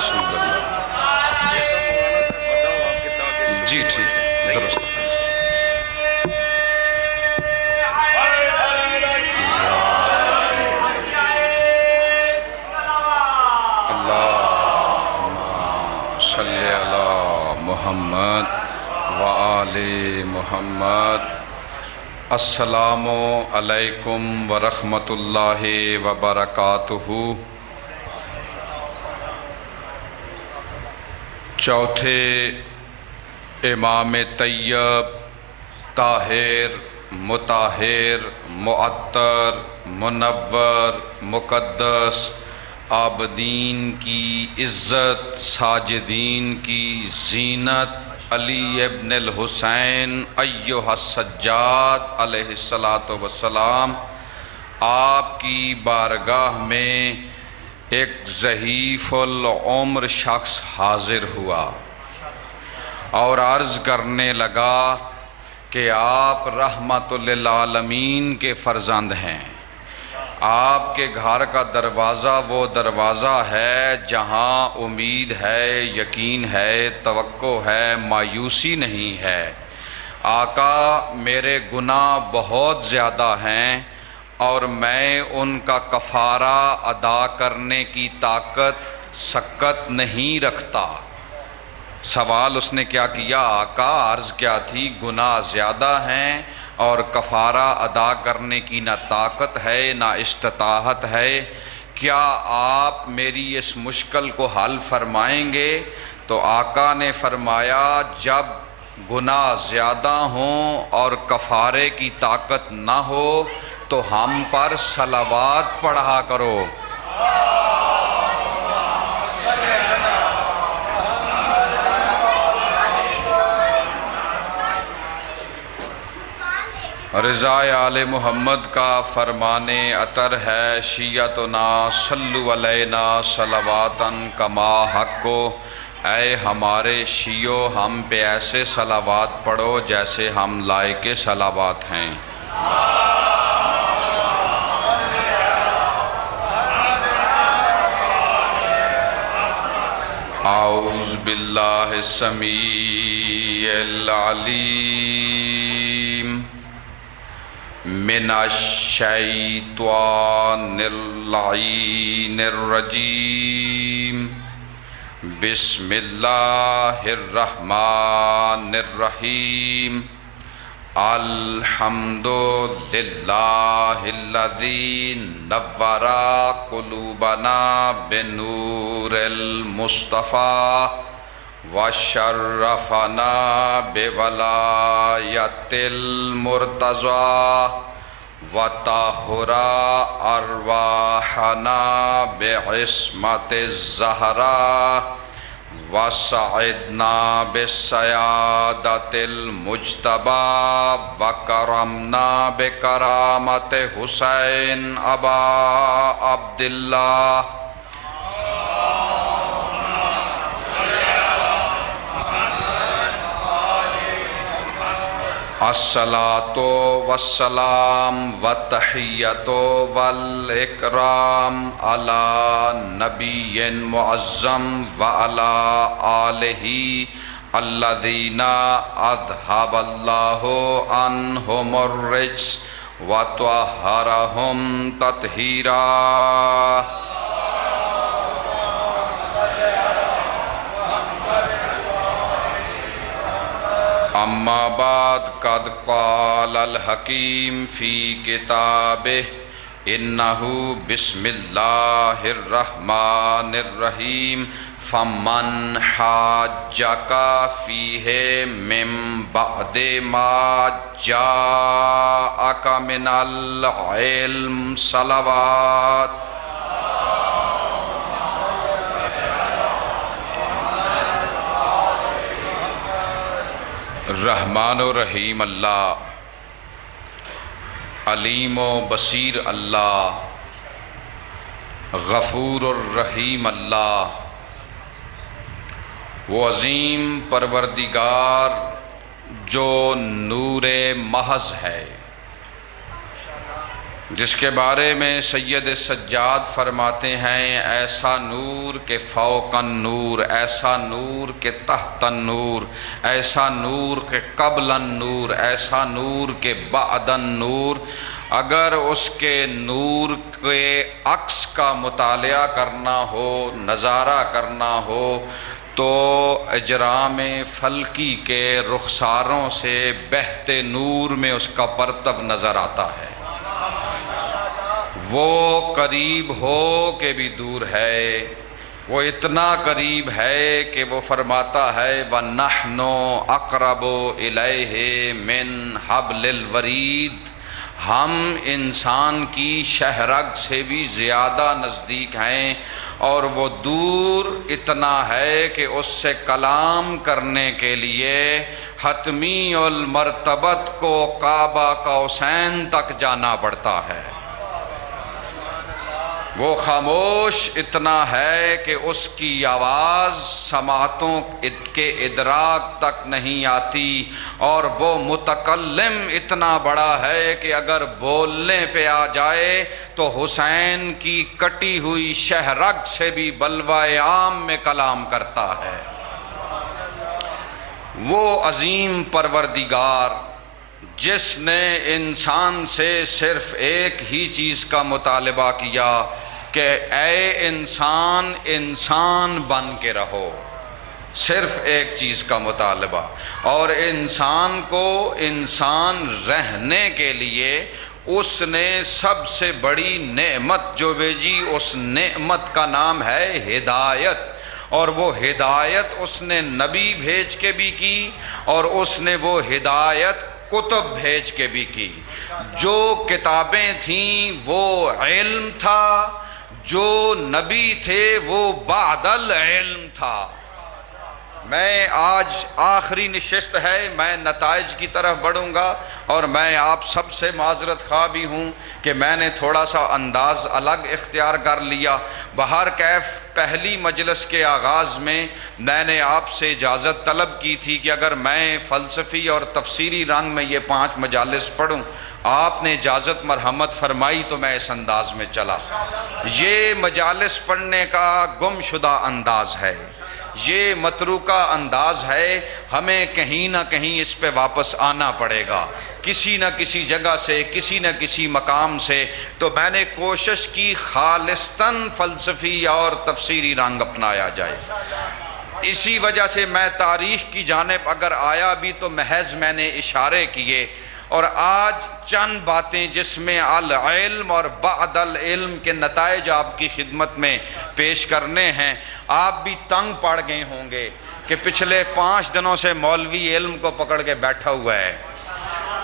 رسول اللہ۔ جی ٹھیک ہے، درست ہے۔ صلی علی محمد وآل محمد۔ السلام علیکم ورحمۃ اللہ وبرکاتہ۔ چوتھے امام طیب، طاہر، مطہر، معطر، منور، مقدس، عابدین کی عزت، ساجدین کی زینت، علی ابن الحسین ایھا السجاد علیہ السلام، آپ کی بارگاہ میں ایک ضعیف العمر شخص حاضر ہوا اور عرض کرنے لگا کہ آپ رحمت للعالمین کے فرزند ہیں۔ آپ کے گھر کا دروازہ وہ دروازہ ہے جہاں امید ہے، یقین ہے، توقع ہے، مایوسی نہیں ہے۔ آقا، میرے گناہ بہت زیادہ ہیں اور میں ان کا کفارہ ادا کرنے کی طاقت سکت نہیں رکھتا۔ سوال اس نے کیا کیا؟ آقا، عرض کیا تھی؟ گناہ زیادہ ہیں اور کفارہ ادا کرنے کی نہ طاقت ہے نہ استطاعت ہے، کیا آپ میری اس مشکل کو حل فرمائیں گے؟ تو آقا نے فرمایا، جب گناہ زیادہ ہوں اور کفارے کی طاقت نہ ہو تو ہم پر صلوات پڑھا کرو۔ رضا آل محمد کا فرمان عطر ہے، شیعتنا صلو علینا صلواتاً کما حقو، اے ہمارے شیعو ہم پہ ایسے صلوات پڑھو جیسے ہم لائق صلوات ہیں۔ اعوذ باللہ السمیع العلیم من الشیطان اللعین الرجیم، بسم اللہ الرحمن الرحیم، الحمد للہ الذی نور قلوبنا بنور المصطفیٰ وشرفنا بولایت المرتضیٰ وطہر ارواحنا بعصمت الزہراء وسعدنا بسیادت المجتبیٰ وکرمنا بکرامت حسین ابا عبداللہ۔ الصلاۃ والسلام والتحیۃ والاکرام علی نبی معظم وعلی آلہ الذین اذھب اللہ عنہم الرجس وطہرہم تطہیرا۔ اما بعد، قد قال الحکیم فی کتابہ انہ بسم اللہ الرحمن الرحیم، فمن حاجک فیہ من بعد ما جاءک من العلم صلوات۔ رحمان و رحیم اللہ، علیم و بصیر اللہ، غفور الرحیم اللہ، وہ عظیم پروردگار جو نور محض ہے، جس کے بارے میں سید سجاد فرماتے ہیں ایسا نور کہ فوق النور، ایسا نور کہ تحت النور، ایسا نور کہ قبل النور، ایسا نور کہ بعد النور۔ اگر اس کے نور کے عکس کا مطالعہ کرنا ہو، نظارہ کرنا ہو، تو اجرام فلکی کے رخساروں سے بہتے نور میں اس کا پرتو نظر آتا ہے۔ وہ قریب ہو کہ بھی دور ہے، وہ اتنا قریب ہے کہ وہ فرماتا ہے وَنَحْنُ أَقْرَبُ إِلَيْهِ مِنْ حَبْلِ الْوَرِيدِ، ہم انسان کی شہرگ سے بھی زیادہ نزدیک ہیں، اور وہ دور اتنا ہے کہ اس سے کلام کرنے کے لیے حتمی المرتبت کو قاب قوسین تک جانا پڑتا ہے۔ وہ خاموش اتنا ہے کہ اس کی آواز سماعتوں کے ادراک تک نہیں آتی، اور وہ متکلم اتنا بڑا ہے کہ اگر بولنے پہ آ جائے تو حسین کی کٹی ہوئی شہرگ سے بھی بلوائے عام میں کلام کرتا ہے۔ وہ عظیم پروردگار جس نے انسان سے صرف ایک ہی چیز کا مطالبہ کیا کہ اے انسان، انسان بن کے رہو، صرف ایک چیز کا مطالبہ، اور انسان کو انسان رہنے کے لیے اس نے سب سے بڑی نعمت جو بھیجی، اس نعمت کا نام ہے ہدایت، اور وہ ہدایت اس نے نبی بھیج کے بھی کی، اور اس نے وہ ہدایت کتب بھیج کے بھی کی۔ جو کتابیں تھیں وہ علم تھا، جو نبی تھے وہ بعد العلم تھا۔ میں آج آخری نشست ہے، میں نتائج کی طرف بڑھوں گا، اور میں آپ سب سے معذرت خواہ بھی ہوں کہ میں نے تھوڑا سا انداز الگ اختیار کر لیا۔ بہرکیف پہلی مجلس کے آغاز میں میں نے آپ سے اجازت طلب کی تھی کہ اگر میں فلسفی اور تفسیری رنگ میں یہ 5 مجالس پڑھوں، آپ نے اجازت مرحمت فرمائی تو میں اس انداز میں چلا۔ یہ مجالس پڑھنے کا گم شدہ انداز ہے، یہ متروکہ انداز ہے، ہمیں کہیں نہ کہیں اس پہ واپس آنا پڑے گا، کسی نہ کسی جگہ سے، کسی نہ کسی مقام سے۔ تو میں نے کوشش کی خالصتاً فلسفی اور تفسیری رنگ اپنایا جائے۔ اسی وجہ سے میں تاریخ کی جانب اگر آیا بھی تو محض میں نے اشارے کیے، اور آج چند باتیں جس میں العلم اور بعد العلم کے نتائج آپ کی خدمت میں پیش کرنے ہیں۔ آپ بھی تنگ پڑ گئے ہوں گے کہ پچھلے 5 دنوں سے مولوی علم کو پکڑ کے بیٹھا ہوا ہے۔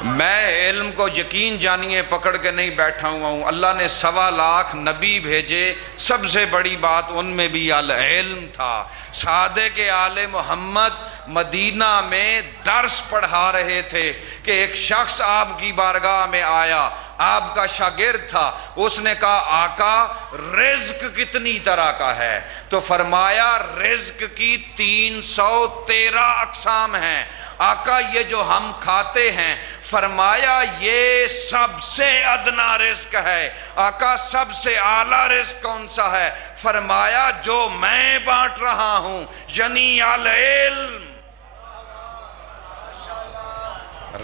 میں علم کو یقین جانیے پکڑ کے نہیں بیٹھا ہوا ہوں، اللہ نے 1.25 لاکھ نبی بھیجے، سب سے بڑی بات ان میں بھی العلم تھا۔ صادق آل محمد مدینہ میں درس پڑھا رہے تھے کہ ایک شخص آپ کی بارگاہ میں آیا، آپ کا شاگرد تھا، اس نے کہا آقا رزق کتنی طرح کا ہے؟ تو فرمایا رزق کی 313 اقسام ہیں۔ آقا یہ جو ہم کھاتے ہیں، فرمایا یہ سب سے ادنا رزق ہے۔ آقا سب سے اعلیٰ رزق کون سا ہے؟ فرمایا جو میں بانٹ رہا ہوں، یعنی العلم۔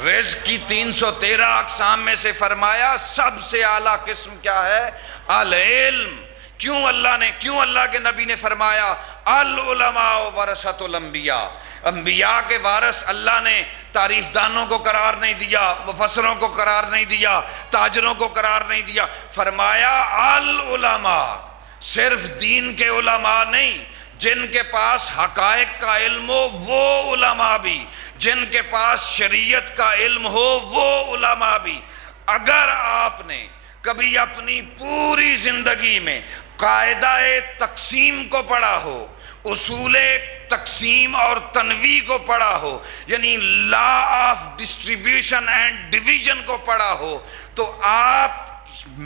رزق کی 313 اقسام میں سے فرمایا سب سے اعلیٰ قسم کیا ہے؟ العلم۔ کیوں اللہ کے نبی نے فرمایا العلماء ورثۃ الانبیاء؟ انبیاء کے وارث اللہ نے تاریخ دانوں کو قرار نہیں دیا، مفسروں کو قرار نہیں دیا، تاجروں کو قرار نہیں دیا، فرمایا العلماء۔ صرف دین کے علماء نہیں، جن کے پاس حقائق کا علم ہو وہ علماء بھی، جن کے پاس شریعت کا علم ہو وہ علماء بھی۔ اگر آپ نے کبھی اپنی پوری زندگی میں قاعدہ تقسیم کو پڑھا ہو، اصول تقسیم اور تنویع کو پڑھا ہو، یعنی law of distribution and division کو پڑھا ہو، تو آپ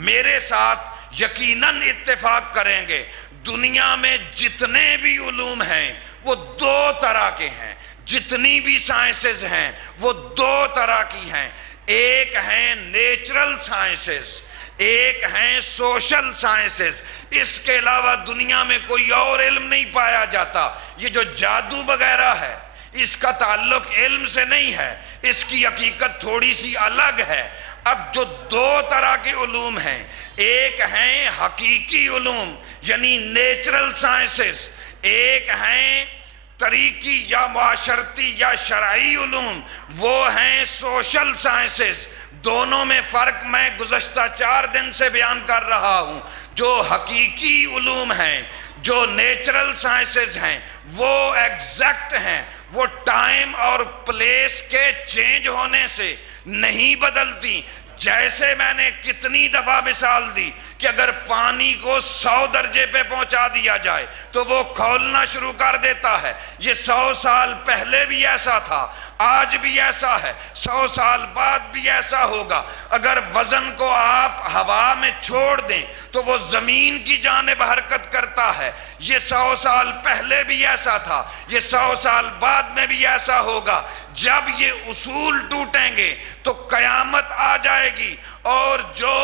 میرے ساتھ یقیناً اتفاق کریں گے دنیا میں جتنے بھی علوم ہیں وہ 2 طرح کے ہیں، جتنی بھی سائنسز ہیں وہ 2 طرح کی ہیں۔ ایک ہیں نیچرل سائنسز، ایک ہیں سوشل سائنسز، اس کے علاوہ دنیا میں کوئی اور علم نہیں پایا جاتا۔ یہ جو جادو وغیرہ ہے اس کا تعلق علم سے نہیں ہے، اس کی حقیقت تھوڑی سی الگ ہے۔ اب جو دو طرح کے علوم ہیں، ایک ہیں حقیقی علوم یعنی نیچرل سائنسز، ایک ہیں طریقی یا معاشرتی یا شرعی علوم، وہ ہیں سوشل سائنسز۔ دونوں میں فرق میں گزشتہ 4 دن سے بیان کر رہا ہوں۔ جو حقیقی علوم ہیں، جو نیچرل سائنسز ہیں، وہ ایگزیکٹ ہیں، وہ ٹائم اور پلیس کے چینج ہونے سے نہیں بدلتی۔ جیسے میں نے کتنی دفعہ مثال دی کہ اگر پانی کو 100 درجے پہ پہنچا دیا جائے تو وہ کھولنا شروع کر دیتا ہے۔ یہ 100 سال پہلے بھی ایسا تھا، آج بھی ایسا ہے، 100 سال بعد بھی ایسا ہوگا۔ اگر وزن کو آپ ہوا میں چھوڑ دیں تو وہ زمین کی جانب حرکت کرتا ہے۔ یہ 100 سال پہلے بھی ایسا تھا، یہ 100 سال بعد میں بھی ایسا ہوگا۔ جب یہ اصول ٹوٹیں گے تو قیامت آ جائے گی، اور جو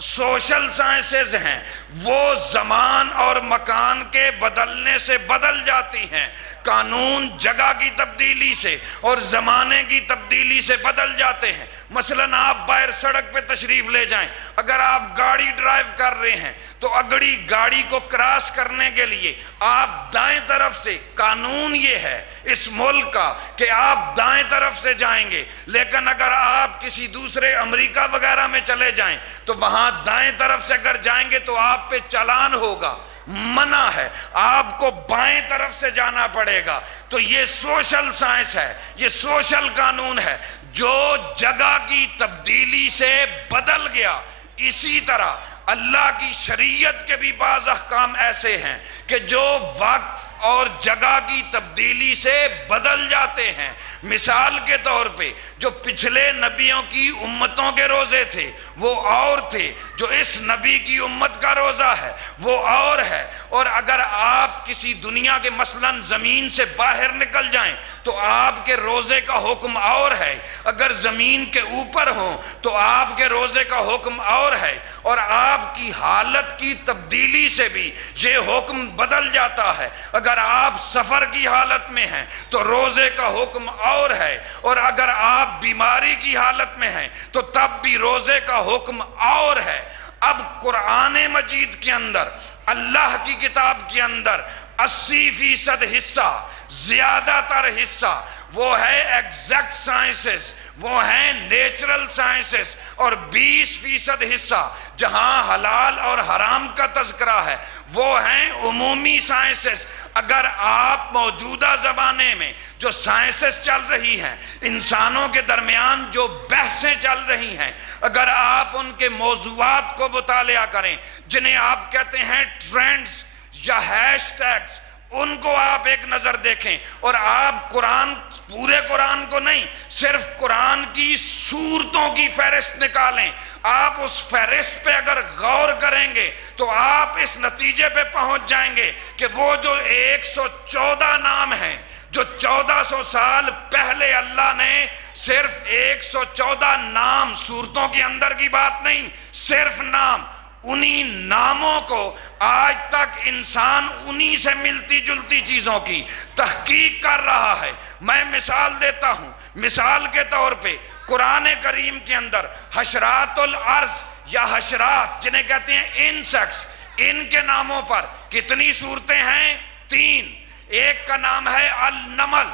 سوشل سائنسز ہیں وہ زمان اور مکان کے بدلنے سے بدل جاتی ہیں۔ قانون جگہ کی تبدیلی سے اور زمانے کی تبدیلی سے بدل جاتے ہیں۔ مثلاً آپ باہر سڑک پہ تشریف لے جائیں، اگر آپ گاڑی ڈرائیو کر رہے ہیں تو اگلی گاڑی کو کراس کرنے کے لیے آپ دائیں طرف سے، قانون یہ ہے اس ملک کا کہ آپ دائیں طرف سے جائیں گے، لیکن اگر آپ کسی دوسرے امریکہ وغیرہ میں چلے جائیں تو وہاں دائیں طرف سے اگر جائیں گے تو آپ پہ چالان ہوگا، منع ہے، آپ کو بائیں طرف سے جانا پڑے گا۔ تو یہ سوشل سائنس ہے، یہ سوشل قانون ہے جو جگہ کی تبدیلی سے بدل گیا۔ اسی طرح اللہ کی شریعت کے بھی بعض احکام ایسے ہیں کہ جو وقت اور جگہ کی تبدیلی سے بدل جاتے ہیں۔ مثال کے طور پہ جو پچھلے نبیوں کی امتوں کے روزے تھے وہ اور تھے، جو اس نبی کی امت کا روزہ ہے وہ اور ہے۔ اور اگر آپ کسی دنیا کے مثلاً زمین سے باہر نکل جائیں تو آپ کے روزے کا حکم اور ہے، اگر زمین کے اوپر ہوں تو آپ کے روزے کا حکم اور ہے، اور آپ کی حالت کی تبدیلی سے بھی یہ حکم بدل جاتا ہے۔ اگر آپ سفر کی حالت میں ہیں تو روزے کا حکم اور ہے، اور اگر آپ بیماری کی حالت میں ہیں تو تب بھی روزے کا حکم اور ہے۔ اب قرآن مجید کے اندر، اللہ کی کتاب کے اندر 80% حصہ، زیادہ تر حصہ وہ ہے ایگزیکٹ سائنسز، وہ ہیں نیچرل سائنسز، اور 20% حصہ جہاں حلال اور حرام کا تذکرہ ہے وہ ہیں عمومی سائنسز۔ اگر آپ موجودہ زمانے میں جو سائنسز چل رہی ہیں، انسانوں کے درمیان جو بحثیں چل رہی ہیں، اگر آپ ان کے موضوعات کو مطالعہ کریں جنہیں آپ کہتے ہیں ٹرینڈز یا ہیش ٹیگز، ان کو آپ ایک نظر دیکھیں، اور آپ قرآن، پورے قرآن کو نہیں، صرف قرآن کی سورتوں کی فہرست نکالیں، آپ اس فہرست پہ اگر غور کریں گے تو آپ اس نتیجے پہ پہنچ جائیں گے کہ وہ جو 114 نام ہیں، جو 1400 سال پہلے اللہ نے صرف 114 نام، سورتوں کے اندر کی بات نہیں، صرف نام، انہی ناموں کو آج تک انسان انہی سے ملتی جلتی چیزوں کی تحقیق کر رہا ہے۔ میں مثال دیتا ہوں، مثال کے طور پہ قرآن کریم کے اندر حشرات الارض یا حشرات جنہیں کہتے ہیں انسیکٹس، ان کے ناموں پر کتنی صورتیں ہیں؟ 3۔ ایک کا نام ہے النمل،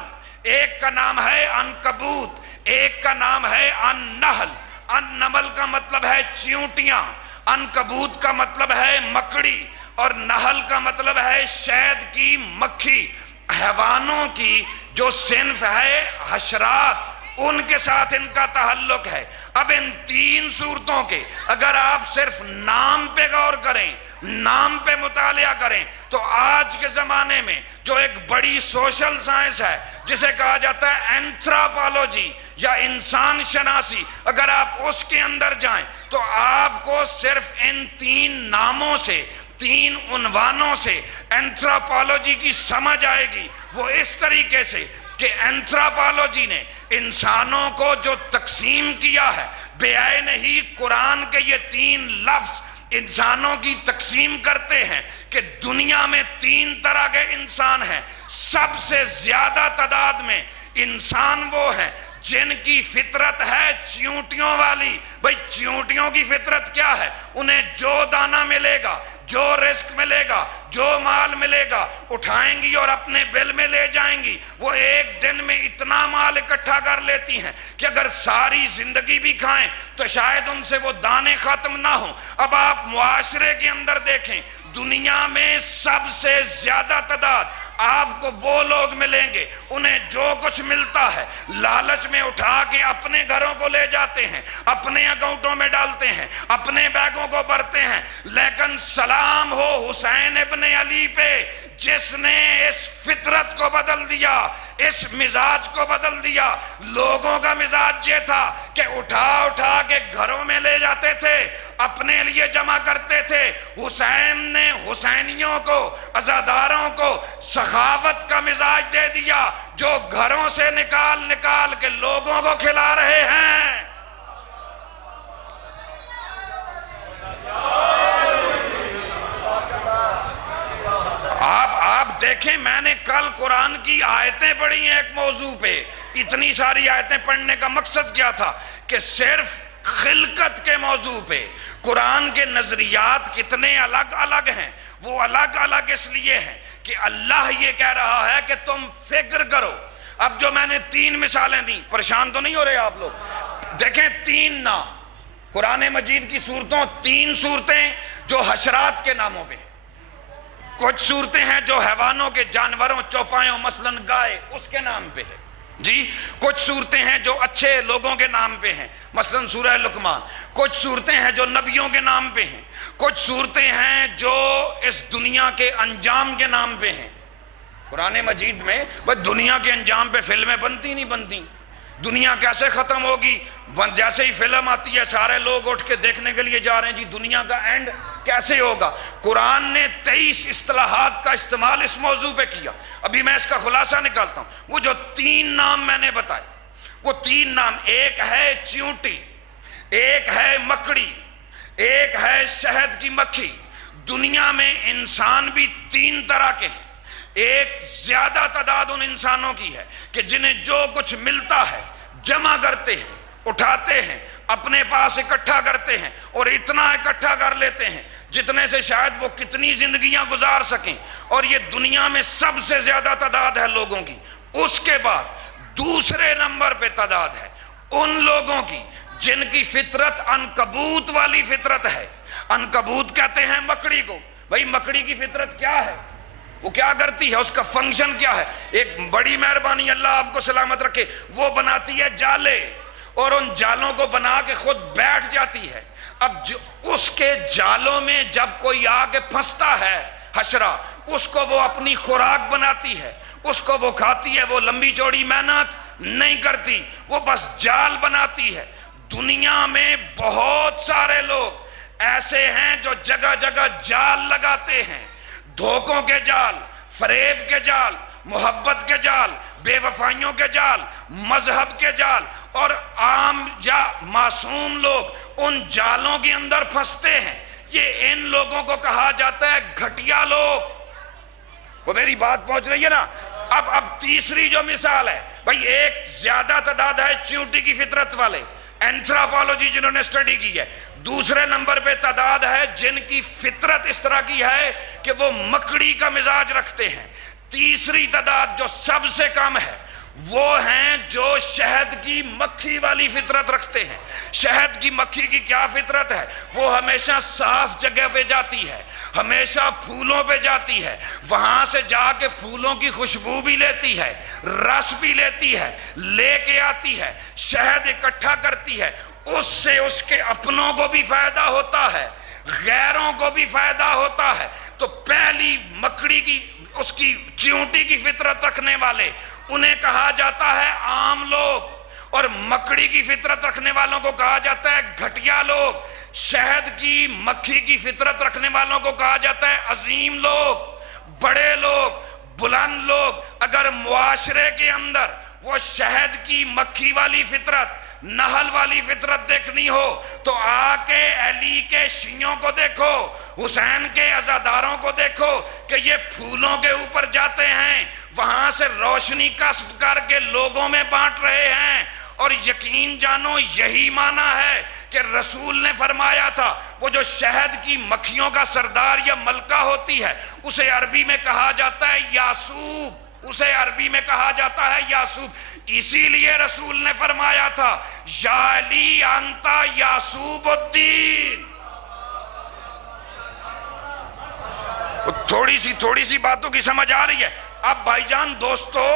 ایک کا نام ہے عنکبوت، ایک کا نام ہے النحل۔ النمل کا مطلب ہے چیونٹیاں، عنکبوت کا مطلب ہے مکڑی، اور نحل کا مطلب ہے شہد کی مکھی۔ حیوانوں کی جو صنف ہے حشرات، ان کے ساتھ ان کا تعلق ہے۔ اب ان 3 صورتوں کے اگر آپ صرف نام پہ غور کریں، نام پہ مطالعہ کریں، تو آج کے زمانے میں جو ایک بڑی سوشل سائنس ہے جسے کہا جاتا ہے اینتھروپولوجی یا انسان شناسی، اگر آپ اس کے اندر جائیں تو آپ کو صرف ان 3 ناموں سے، 3 عنوانوں سے اینتھروپولوجی کی سمجھ آئے گی، وہ اس طریقے سے کہ اینتھروپولوجی نے انسانوں کو جو تقسیم کیا ہے، بعین ہی قرآن کے یہ 3 لفظ انسانوں کی تقسیم کرتے ہیں کہ دنیا میں 3 طرح کے انسان ہیں۔ سب سے زیادہ تعداد میں انسان وہ ہیں جن کی فطرت ہے چیونٹیوں والی۔ بھئی چیونٹیوں کی فطرت کیا ہے؟ انہیں جو دانہ ملے گا، جو رزق ملے گا، جو مال ملے گا، اٹھائیں گی اور اپنے بل میں لے جائیں گی۔ وہ ایک دن میں اتنا مال اکٹھا کر لیتی ہیں کہ اگر ساری زندگی بھی کھائیں تو شاید ان سے وہ دانے ختم نہ ہوں۔ اب آپ معاشرے کے اندر دیکھیں، دنیا میں سب سے زیادہ تعداد آپ کو وہ لوگ ملیں گے، انہیں جو کچھ ملتا ہے لالچ میں اٹھا کے اپنے گھروں کو لے جاتے ہیں، اپنے اکاؤنٹوں میں ڈالتے ہیں، اپنے بیگوں کو بھرتے ہیں۔ لیکن سلام ہو حسین ابن علی پہ جس نے اس فطرت کو بدل دیا، اس مزاج کو بدل دیا۔ لوگوں کا مزاج یہ تھا کہ اٹھا اٹھا کے گھروں میں لے جاتے تھے، اپنے لیے جمع کرتے تھے۔ حسین نے حسینیوں کو، عزاداروں کو سخاوت کا مزاج دے دیا، جو گھروں سے نکال نکال کے لوگوں کو کھلا رہے ہیں۔ آپ دیکھیں، میں نے کل قرآن کی آیتیں پڑھی ہیں ایک موضوع پہ۔ اتنی ساری آیتیں پڑھنے کا مقصد کیا تھا کہ صرف خلقت کے موضوع پہ قرآن کے نظریات کتنے الگ الگ ہیں۔ وہ الگ الگ اس لیے ہیں کہ اللہ یہ کہہ رہا ہے کہ تم فکر کرو۔ اب جو میں نے 3 مثالیں دیں، پریشان تو نہیں ہو رہے آپ لوگ؟ دیکھیں 3 نام قرآن مجید کی صورتوں، 3 صورتیں جو حشرات کے ناموں پہ، کچھ صورتیں ہیں جو حیوانوں کے، جانوروں، چوپایوں، مثلا گائے، اس کے نام پہ ہے جی۔ کچھ صورتیں ہیں جو اچھے لوگوں کے نام پہ ہیں، مثلا سورہ لقمان۔ کچھ صورتیں ہیں جو نبیوں کے نام پہ ہیں۔ کچھ صورتیں ہیں جو اس دنیا کے انجام کے نام پہ ہیں۔ قرآن مجید میں بس دنیا کے انجام پہ فلمیں بنتی نہیں بنتی۔ دنیا کیسے ختم ہوگی؟ جیسے ہی فلم آتی ہے سارے لوگ اٹھ کے دیکھنے کے لیے جا رہے ہیں جی دنیا کا اینڈ کیسے ہوگا۔ قرآن نے 23 اصطلاحات کا استعمال اس موضوع پہ کیا۔ ابھی میں اس کا خلاصہ نکالتا ہوں۔ وہ جو 3 نام میں نے بتائے، وہ 3 نام، ایک ہے چیونٹی، ایک ہے مکڑی، ایک ہے شہد کی مکھی۔ دنیا میں انسان بھی 3 طرح کے ہیں۔ ایک زیادہ تعداد ان انسانوں کی ہے کہ جنہیں جو کچھ ملتا ہے جمع کرتے ہیں، اٹھاتے ہیں، اپنے پاس اکٹھا کرتے ہیں اور اتنا اکٹھا کر لیتے ہیں جتنے سے شاید وہ کتنی زندگیاں گزار سکیں، اور یہ دنیا میں سب سے زیادہ تعداد ہے لوگوں کی۔ اس کے بعد دوسرے نمبر پہ تعداد ہے ان لوگوں کی جن کی فطرت عنکبوت والی فطرت ہے۔ عنکبوت کہتے ہیں مکڑی کو۔ بھئی مکڑی کی فطرت کیا ہے؟ وہ کیا کرتی ہے؟ اس کا فنکشن کیا ہے؟ ایک بڑی مہربانی، اللہ آپ کو سلامت رکھے، وہ بناتی ہے جالے، اور ان جالوں کو بنا کے خود بیٹھ جاتی ہے۔ اب اس کے جالوں میں جب کوئی آ کے پھنستا ہے حشرہ، اس کو وہ اپنی خوراک بناتی ہے، اس کو وہ کھاتی ہے۔ وہ لمبی چوڑی محنت نہیں کرتی، وہ بس جال بناتی ہے۔ دنیا میں بہت سارے لوگ ایسے ہیں جو جگہ جگہ جال لگاتے ہیں، دھوکوں کے جال، فریب کے جال، محبت کے جال، بے وفائیوں کے جال، مذہب کے جال، اور عام یا معصوم لوگ ان جالوں کے اندر پھنستے ہیں۔ یہ ان لوگوں کو کہا جاتا ہے گھٹیا لوگ۔ وہ میری بات پہنچ رہی ہے نا؟ اب تیسری جو مثال ہے، بھئی ایک زیادہ تعداد ہے چیونٹی کی فطرت والے، اینتھروپولوجی جنہوں نے سٹڈی کی ہے۔ دوسرے نمبر پہ تعداد ہے جن کی فطرت اس طرح کی ہے کہ وہ مکڑی کا مزاج رکھتے ہیں۔ تیسری تعداد جو سب سے کم ہے وہ ہیں جو شہد کی مکھی والی فطرت رکھتے ہیں۔ شہد کی مکھی کی کیا فطرت ہے؟ وہ ہمیشہ صاف جگہ پہ جاتی ہے، ہمیشہ پھولوں پہ جاتی ہے، وہاں سے جا کے پھولوں کی خوشبو بھی لیتی ہے، رس بھی لیتی ہے، لے کے آتی ہے، شہد اکٹھا کرتی ہے۔ اس سے اس کے اپنوں کو بھی فائدہ ہوتا ہے، غیروں کو بھی فائدہ ہوتا ہے۔ تو پہلی مکڑی کی، اس کی چیونٹی کی فطرت رکھنے والے، انہیں کہا جاتا ہے عام لوگ، اور مکڑی کی فطرت رکھنے والوں کو کہا جاتا ہے گھٹیا لوگ، شہد کی مکھی کی فطرت رکھنے والوں کو کہا جاتا ہے عظیم لوگ، بڑے لوگ، بلند لوگ۔ اگر معاشرے کے اندر وہ شہد کی مکھی والی فطرت، نحل والی فطرت دیکھنی ہو تو آ کے علی کے شیعوں کو دیکھو، حسین کے عزاداروں کو دیکھو کہ یہ پھولوں کے اوپر جاتے ہیں، وہاں سے روشنی کسب کر کے لوگوں میں بانٹ رہے ہیں۔ اور یقین جانو یہی معنی ہے کہ رسول نے فرمایا تھا وہ جو شہد کی مکھیوں کا سردار یا ملکہ ہوتی ہے اسے عربی میں کہا جاتا ہے یاسوب، اسے عربی میں کہا جاتا ہے یاسوب۔ اسی لیے رسول نے فرمایا تھا یا علی انتا یاسوب الدین۔ تھوڑی سی باتوں کی سمجھ آ رہی ہے؟ اب بھائی جان، دوستو،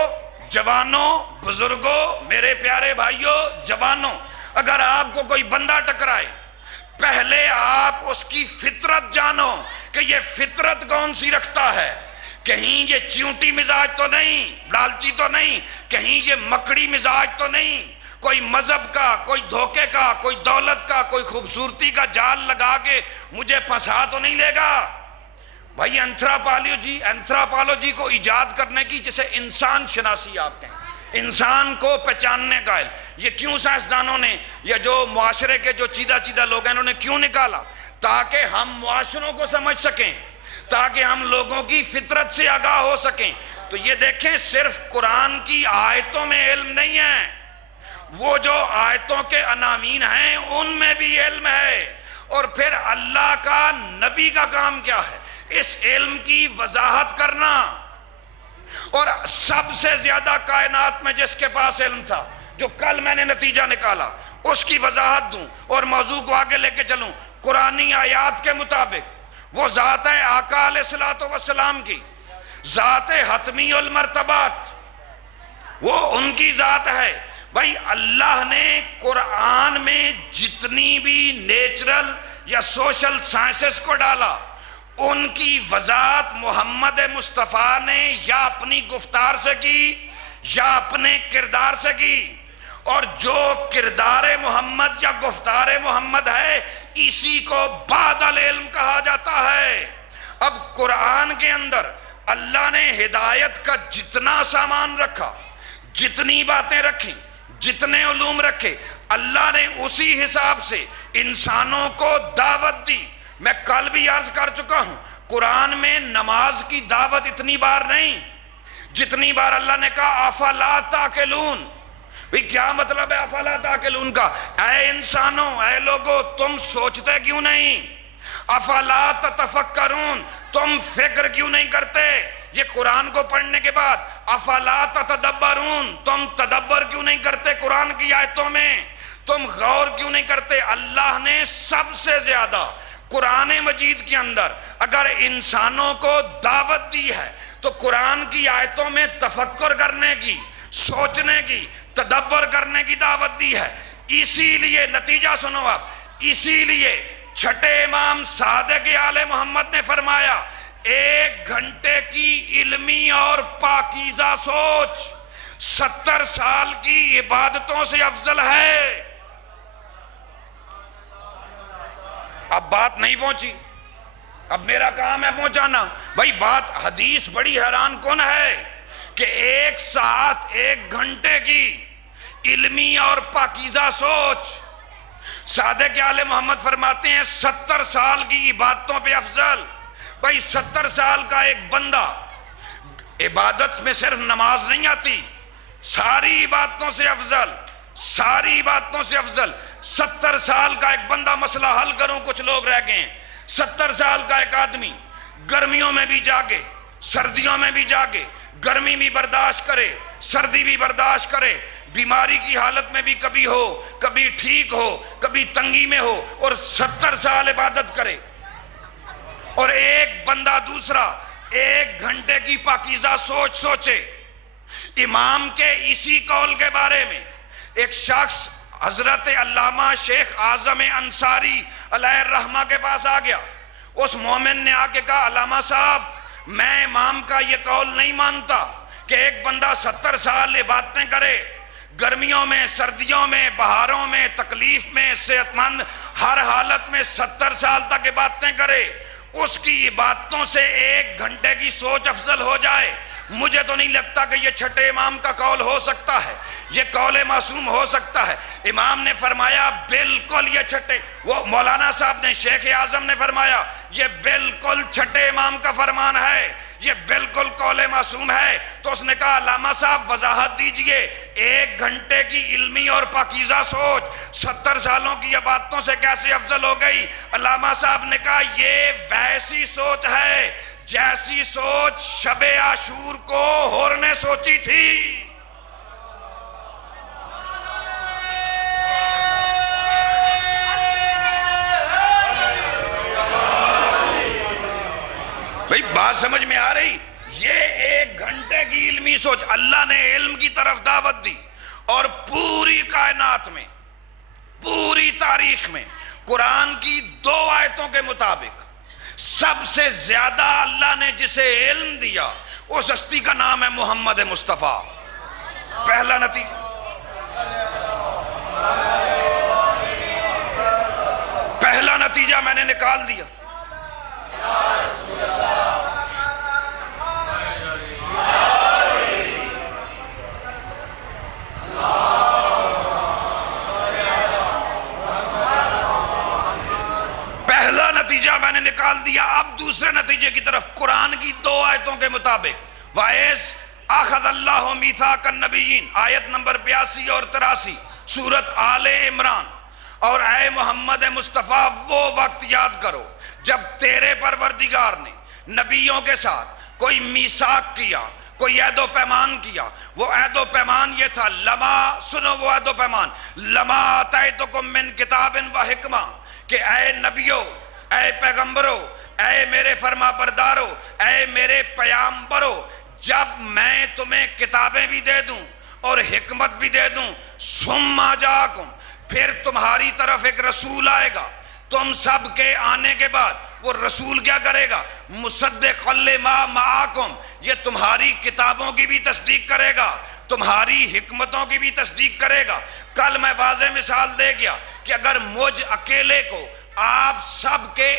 جوانوں، بزرگوں، میرے پیارے بھائیوں، جوانوں، اگر آپ کو کوئی بندہ ٹکرائے، پہلے آپ اس کی فطرت جانو کہ یہ فطرت کون سی رکھتا ہے۔ کہیں یہ چیونٹی مزاج تو نہیں، لالچی تو نہیں، کہیں یہ مکڑی مزاج تو نہیں، کوئی مذہب کا، کوئی دھوکے کا، کوئی دولت کا، کوئی خوبصورتی کا جال لگا کے مجھے پھنسا تو نہیں لے گا۔ بھائی اینتھراپالوجی کو ایجاد کرنے کی، جسے انسان شناسی آپ کہیں، انسان کو پہچاننے کا علم، یہ کیوں سائنسدانوں نے یا جو معاشرے کے جو چیدہ لوگ ہیں انہوں نے کیوں نکالا؟ تاکہ ہم معاشروں کو سمجھ سکیں، تاکہ ہم لوگوں کی فطرت سے آگاہ ہو سکیں۔ تو یہ دیکھیں، صرف قرآن کی آیتوں میں علم نہیں ہے، وہ جو آیتوں کے عناوین ہیں ان میں بھی علم ہے۔ اور پھر اللہ کا، نبی کا کام کیا ہے؟ اس علم کی وضاحت کرنا۔ اور سب سے زیادہ کائنات میں جس کے پاس علم تھا، جو کل میں نے نتیجہ نکالا، اس کی وضاحت دوں اور موضوع کو آگے لے کے چلوں۔ قرآنی آیات کے مطابق وہ ذات ہے آقا علیہ الصلوۃ والسلام کی، ذات حتمی المرتبات، وہ ان کی ذات ہے۔ بھائی اللہ نے قرآن میں جتنی بھی نیچرل یا سوشل سائنسز کو ڈالا، ان کی وضاحت محمد مصطفیٰ نے یا اپنی گفتار سے کی یا اپنے کردار سے کی۔ اور جو کردار محمد یا گفتار محمد ہے، اسی کو بعد العلم کہا جاتا ہے۔ اب قرآن کے اندر اللہ نے ہدایت کا جتنا سامان رکھا، جتنی باتیں رکھی، جتنے علوم رکھے، اللہ نے اسی حساب سے انسانوں کو دعوت دی۔ میں کل بھی عرض کر چکا ہوں، قرآن میں نماز کی دعوت اتنی بار نہیں جتنی بار اللہ نے کہا افلا تعقلون۔ بھئی کیا مطلب ہے افلا تعقلون کا؟ اے انسانوں، اے لوگوں، تم سوچتے کیوں نہیں؟ افلا تتفکرون، تم فکر کیوں نہیں کرتے؟ یہ قرآن کو پڑھنے کے بعد افلا تتدبرون، تم تدبر کیوں نہیں کرتے قرآن کی آیتوں میں؟ تم غور کیوں نہیں کرتے؟ اللہ نے سب سے زیادہ قرآن مجید کے اندر اگر انسانوں کو دعوت دی ہے تو قرآن کی آیتوں میں تفکر کرنے کی، سوچنے کی، تدبر کرنے کی دعوت دی ہے۔ اسی لیے نتیجہ سنو آپ، اسی لیے چھٹے امام صادق آل محمد نے فرمایا 1 گھنٹے کی علمی اور پاکیزہ سوچ 70 سال کی عبادتوں سے افضل ہے۔ اب بات نہیں پہنچی، اب میرا کام ہے پہنچانا۔ بھائی بات، حدیث بڑی حیران کن ہے کہ 1 ساعت 1 گھنٹے کی علمی اور پاکیزہ سوچ، صادق آل محمد فرماتے ہیں 70 سال کی عبادتوں پہ افضل۔ بھائی 70 سال کا ایک بندہ، عبادت میں صرف نماز نہیں آتی، ساری عبادتوں سے افضل، ساری عبادتوں سے افضل۔ 70 سال کا ایک بندہ، مسئلہ حل کروں، کچھ لوگ رہ گئے ہیں۔ 70 سال کا ایک آدمی گرمیوں میں بھی جاگے، سردیوں میں بھی جاگے، گرمی بھی برداشت کرے، سردی بھی برداشت کرے، بیماری کی حالت میں بھی کبھی ہو، کبھی ٹھیک ہو، کبھی تنگی میں ہو، اور 70 سال عبادت کرے۔ اور ایک بندہ دوسرا 1 گھنٹے کی پاکیزہ سوچ سوچے۔ امام کے اسی قول کے بارے میں ایک شخص حضرت علامہ شیخ اعظم انصاری علیہ الرحمہ کے پاس آ گیا۔ اس مومن نے آ کے کہا علامہ صاحب، میں امام کا یہ قول نہیں مانتا کہ ایک بندہ 70 سال عبادتیں کرے، گرمیوں میں، سردیوں میں، بہاروں میں، تکلیف میں، صحت مند، ہر حالت میں 70 سال تک عبادتیں کرے، اس کی عبادتوں سے 1 گھنٹے کی سوچ افضل ہو جائے، مجھے تو نہیں لگتا کہ یہ چھٹے امام کا قول ہو سکتا ہے، یہ قول معصوم ہو سکتا ہے۔ امام نے فرمایا بالکل یہ چھٹے، وہ مولانا صاحب نے، شیخ اعظم نے فرمایا یہ بالکل چھٹے امام کا فرمان ہے، یہ بالکل قول معصوم ہے۔ تو اس نے کہا علامہ صاحب وضاحت دیجئے، 1 گھنٹے کی علمی اور پاکیزہ سوچ 70 سالوں کی عبادتوں سے کیسے افضل ہو گئی؟ علامہ صاحب نے کہا یہ ویسی سوچ ہے جیسی سوچ شب عاشور کو حور نے سوچی تھی۔ بھئی بات سمجھ میں آ رہی؟ یہ 1 گھنٹے کی علمی سوچ، اللہ نے علم کی طرف دعوت دی، اور پوری کائنات میں، پوری تاریخ میں قرآن کی 2 آیتوں کے مطابق سب سے زیادہ اللہ نے جسے علم دیا اس ہستی کا نام ہے محمد مصطفیٰ۔ پہلا نتیجہ، پہلا نتیجہ میں نے نکال دیا۔ پہلا نتیجہ میں نے نکال دیا، اب دوسرے نتیجے کی طرف۔ قرآن کی 2 آیتوں کے مطابق وَإِذْ أَخَذَ اللَّهُ مِيثَاقَ النَّبِيِّينَ، آیت نمبر 82 اور 83 سورت آل عمران۔ اور اے محمد مصطفیٰ وہ وقت یاد کرو جب تیرے پروردگار نے نبیوں کے ساتھ کوئی میثاق کیا، کوئی عہد و پیمان کیا۔ وہ عہد و پیمان یہ تھا، سنو وہ عہد و پیمان، لما آتیتکم من کتاب و حکمہ، کہ اے نبیوں، اے پیغمبروں، اے میرے فرما برداروں، اے میرے پیامبروں، جب میں تمہیں کتابیں بھی دے دوں اور حکمت بھی دے دوں، ثم جاءکم، پھر تمہاری طرف ایک رسول آئے گا، تم سب کے آنے کے بعد وہ رسول کیا کرے گا؟ مصدق لما معاکم، یہ تمہاری کتابوں کی بھی تصدیق کرے گا، تمہاری حکمتوں کی بھی تصدیق کرے گا۔ کل میں واضح مثال دے گیا کہ اگر مجھ اکیلے کو آپ سب کے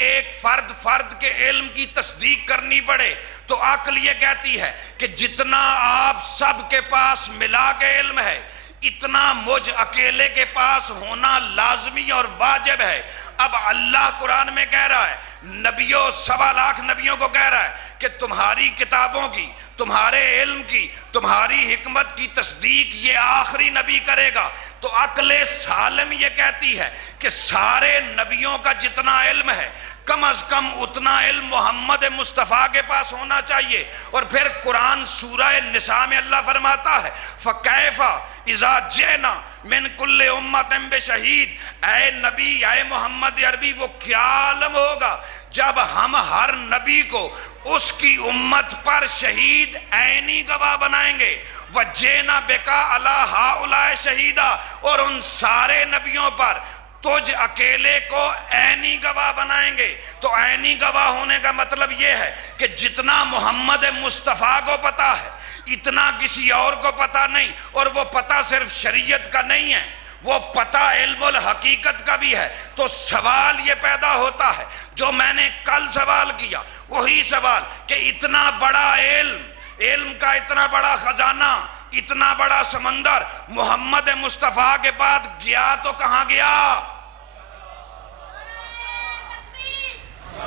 ایک فرد کے علم کی تصدیق کرنی پڑے تو عقل یہ کہتی ہے کہ جتنا آپ سب کے پاس ملا کے علم ہے اتنا مجھ اکیلے کے پاس ہونا لازمی اور واجب ہے۔ اب اللہ قرآن میں کہہ رہا ہے، نبیوں، 1.25 لاکھ نبیوں کو کہہ رہا ہے کہ تمہاری کتابوں کی، تمہارے علم کی، تمہاری حکمت کی تصدیق یہ آخری نبی کرے گا۔ تو عقل سالم یہ کہتی ہے کہ سارے نبیوں کا جتنا علم ہے کم از کم اتنا علم محمد مصطفیٰ کے پاس ہونا چاہیے۔ اور پھر قرآن سورہ نساء میں اللہ فرماتا ہے فَكَيْفَ إِذَا جِئْنَا مِن كُلِّ أُمَّةٍ بِشَهِيدٍ، اے نبی، اے محمد عربی، وہ کیا عالم ہوگا جب ہم ہر نبی کو اس کی امت پر شہید عینی گواہ بنائیں گے۔ وَجِئْنَا بِكَ عَلَىٰ هَٰؤُلَاءِ شَهِيدًا، اور ان سارے نبیوں پر تجھ اکیلے کو عینی گواہ بنائیں گے۔ تو عینی گواہ ہونے کا مطلب یہ ہے کہ جتنا محمد مصطفیٰ کو پتا ہے اتنا کسی اور کو پتا نہیں، اور وہ پتا صرف شریعت کا نہیں ہے، وہ پتہ علم الحقیقت کا بھی ہے۔ تو سوال یہ پیدا ہوتا ہے جو میں نے کل سوال کیا، وہی سوال کہ اتنا بڑا علم کا اتنا بڑا خزانہ، اتنا بڑا سمندر محمد مصطفیٰ کے بعد گیا تو کہاں گیا؟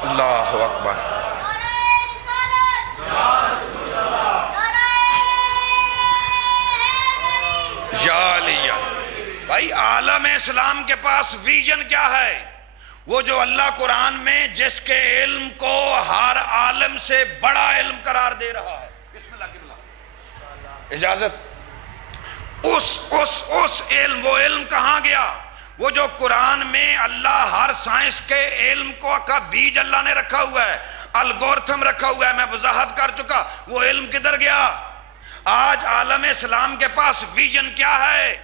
اللہ اکبر۔ یا علی، بھائی عالم اسلام کے پاس ویژن کیا ہے؟ وہ جو اللہ قرآن میں جس کے علم کو ہر عالم سے بڑا علم قرار دے رہا ہے۔ بسم اللہ کی بلا اجازت، اس علم، وہ علم کہاں گیا؟ وہ جو قرآن میں اللہ ہر سائنس کے علم کو کا بیج اللہ نے رکھا ہوا ہے، الگورتھم رکھا ہوا ہے، میں وضاحت کر چکا، وہ علم کدھر گیا؟ آج عالم اسلام کے پاس ویژن کیا ہے؟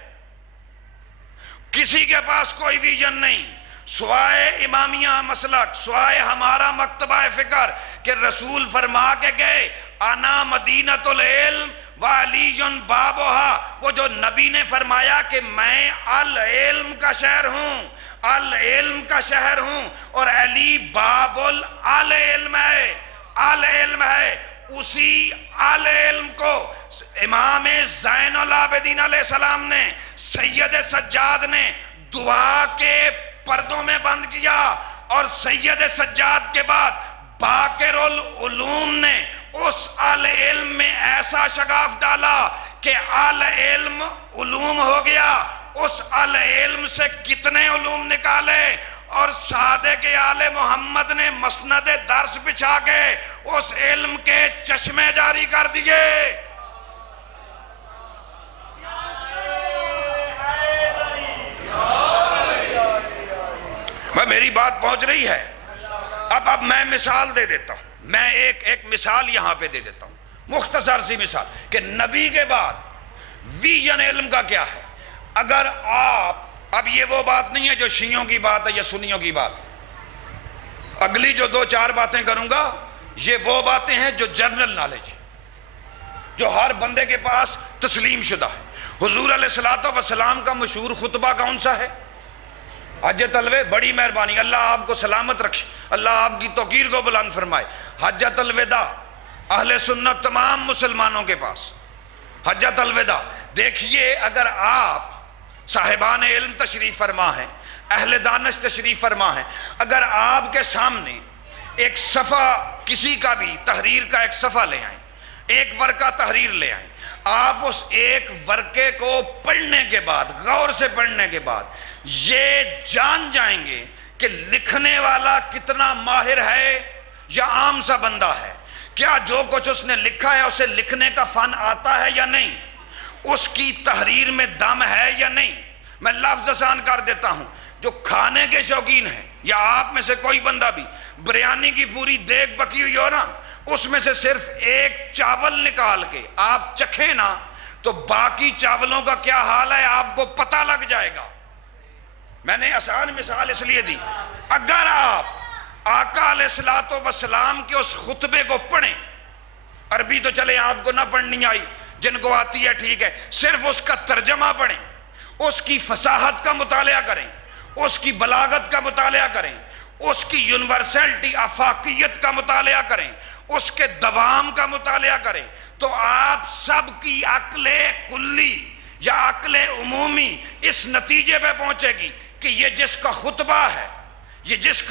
کسی کے پاس کوئی ویژن نہیں سوائے امامیہ مسلک، سوائے ہمارا مکتبہ فکر کہ رسول فرما کے گئے انا مدینۃ العلم وعلی بابھا، وہ جو نبی نے فرمایا کہ میں العلم کا شہر ہوں، العلم کا شہر ہوں، اور علی باب العلم ہے، العلم ہے، اسی العلم کو امام زین العابدین علیہ السلام نے، سید سجاد نے دعا کے پردوں میں بند کیا، اور سید سجاد کے بعد باقر العلوم نے اس العلم میں ایسا شگاف ڈالا کہ العلم علوم ہو گیا۔ اس العلم سے کتنے علوم نکالے، اور صادق آل محمد نے مسند درس بچھا کے اس علم کے چشمے جاری کر دیے۔ میری بات پہنچ رہی ہے؟ اب میں مثال دے دیتا ہوں، میں ایک مثال یہاں پہ دے دیتا ہوں، مختصر سی مثال، کہ نبی کے بعد ویژن علم کا کیا ہے۔ اگر آپ، اب یہ وہ بات نہیں ہے جو شیعوں کی بات ہے یا سنیوں کی بات ہے، اگلی جو 2-4 باتیں کروں گا یہ وہ باتیں ہیں جو جنرل نالج ہے، جو ہر بندے کے پاس تسلیم شدہ ہے۔ حضور علیہ السلام کا مشہور خطبہ کون سا ہے؟ حجۃ الوداع، بڑی مہربانی، اللہ آپ کو سلامت رکھے، اللہ آپ کی توقیر کو بلند فرمائے۔ حجۃ الوداع اہل سنت تمام مسلمانوں کے پاس حجۃ الوداع، دیکھیے اگر آپ صاحبان علم تشریف فرما ہیں، اہل دانش تشریف فرما ہیں، اگر آپ کے سامنے ایک صفحہ کسی کا بھی تحریر کا ایک صفحہ لے آئیں، ایک ورقہ تحریر لے آئیں، آپ اس ایک ورقے کو پڑھنے کے بعد، غور سے پڑھنے کے بعد یہ جان جائیں گے کہ لکھنے والا کتنا ماہر ہے یا عام سا بندہ ہے، کیا جو کچھ اس نے لکھا ہے اسے لکھنے کا فن آتا ہے یا نہیں، اس کی تحریر میں دم ہے یا نہیں۔ میں لفظ آسان کر دیتا ہوں، جو کھانے کے شوقین ہیں یا آپ میں سے کوئی بندہ بھی بریانی کی پوری دیگ پکی ہوئی ہو نا، اس میں سے صرف ایک چاول نکال کے آپ چکھیں نا تو باقی چاولوں کا کیا حال ہے آپ کو پتہ لگ جائے گا۔ میں نے آسان مثال اس لیے دی، اگر آپ آقا علیہ السلام کے اس خطبے کو پڑھیں، عربی تو چلے آپ کو نہ پڑھنی آئی، جن کو آتی ہے ٹھیک ہے، صرف اس کا ترجمہ پڑھیں، اس کی فصاحت کا مطالعہ کریں، اس کی بلاغت کا مطالعہ کریں، اس کی یونیورسلٹی آفاقیت کا مطالعہ کریں، اس کے دوام کا مطالعہ کریں، تو آپ سب کی عقل کلی یا عقل عمومی اس نتیجے پہ پہنچے گی کہ یہ جس کا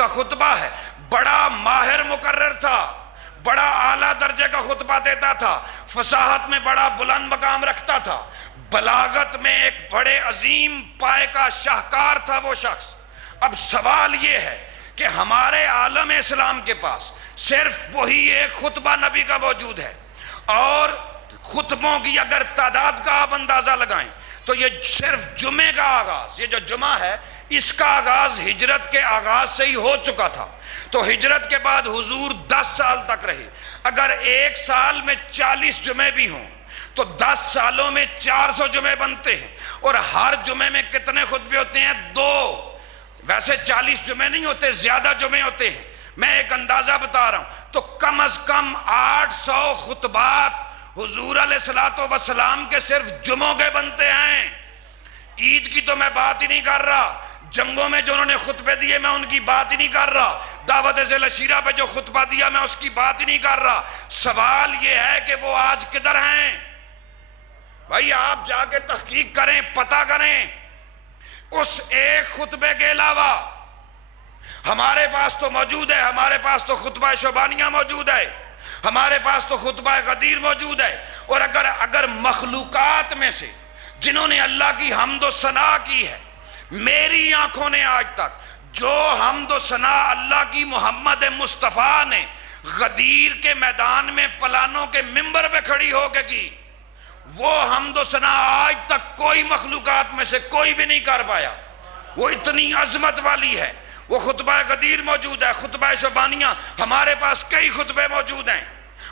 خطبہ ہے بڑا ماہر مقرر تھا، بڑا اعلیٰ درجے کا خطبہ دیتا تھا، فصاحت میں بڑا بلند مقام رکھتا تھا، بلاغت میں ایک بڑے عظیم پائے کا شاہکار تھا وہ شخص۔ اب سوال یہ ہے کہ ہمارے عالم اسلام کے پاس صرف وہی ایک خطبہ نبی کا موجود ہے، اور خطبوں کی اگر تعداد کا آپ اندازہ لگائیں تو یہ صرف جمعے کا آغاز، یہ جو جمعہ ہے اس کا آغاز ہجرت کے آغاز سے ہی ہو چکا تھا، تو ہجرت کے بعد حضور 10 سال تک رہے، اگر ایک سال میں 40 جمعے بھی ہوں تو 10 سالوں میں 400 جمعے بنتے ہیں، اور ہر جمعے میں کتنے خطبے ہوتے ہیں؟ 2۔ ویسے 40 جمعے نہیں ہوتے، زیادہ جمعے ہوتے ہیں، میں ایک اندازہ بتا رہا ہوں، تو کم از کم 800 خطبات حضور علیہ السلام کے صرف جمعوں کے بنتے ہیں۔ عید کی تو میں بات ہی نہیں کر رہا، جنگوں میں جو انہوں نے خطبے دیے میں ان کی بات ہی نہیں کر رہا، دعوت ذیل عشیرہ پہ جو خطبہ دیا میں اس کی بات ہی نہیں کر رہا۔ سوال یہ ہے کہ وہ آج کدھر ہیں؟ بھائی آپ جا کے تحقیق کریں، پتہ کریں، اس ایک خطبے کے علاوہ ہمارے پاس تو موجود ہے، ہمارے پاس تو خطبہ شعبانیہ موجود ہے، ہمارے پاس تو خطبہ غدیر موجود ہے، اور اگر مخلوقات میں سے جنہوں نے اللہ کی حمد و ثنا کی ہے، میری آنکھوں نے آج تک جو حمد و ثنا اللہ کی محمد مصطفیٰ نے غدیر کے میدان میں پلانوں کے منبر پہ کھڑی ہو کے کی، وہ حمد و ثنا آج تک کوئی مخلوقات میں سے کوئی بھی نہیں کر پایا۔ وہ اتنی عظمت والی ہے۔ وہ خطبہ غدیر موجود ہے، خطبہ شعبانیہ، ہمارے پاس کئی خطبے موجود ہیں۔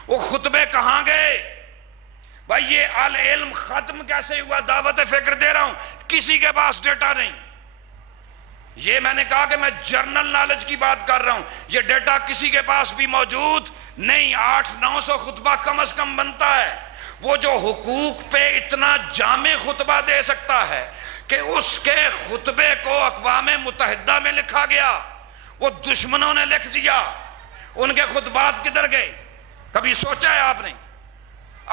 وہ خطبے کہاں گئے؟ بھائی یہ العلم ختم کیسے ہوا؟ دعوت فکر دے رہا ہوں، کسی کے پاس ڈیٹا نہیں۔ یہ میں نے کہا کہ میں جرنل نالج کی بات کر رہا ہوں، یہ ڈیٹا کسی کے پاس بھی موجود نہیں۔ 800-900 خطبہ کم از کم بنتا ہے۔ وہ جو حقوق پہ اتنا جامع خطبہ دے سکتا ہے کہ اس کے خطبے کو اقوام متحدہ میں لکھا گیا، وہ دشمنوں نے لکھ دیا، ان کے خطبات کدھر گئے؟ کبھی سوچا ہے آپ نے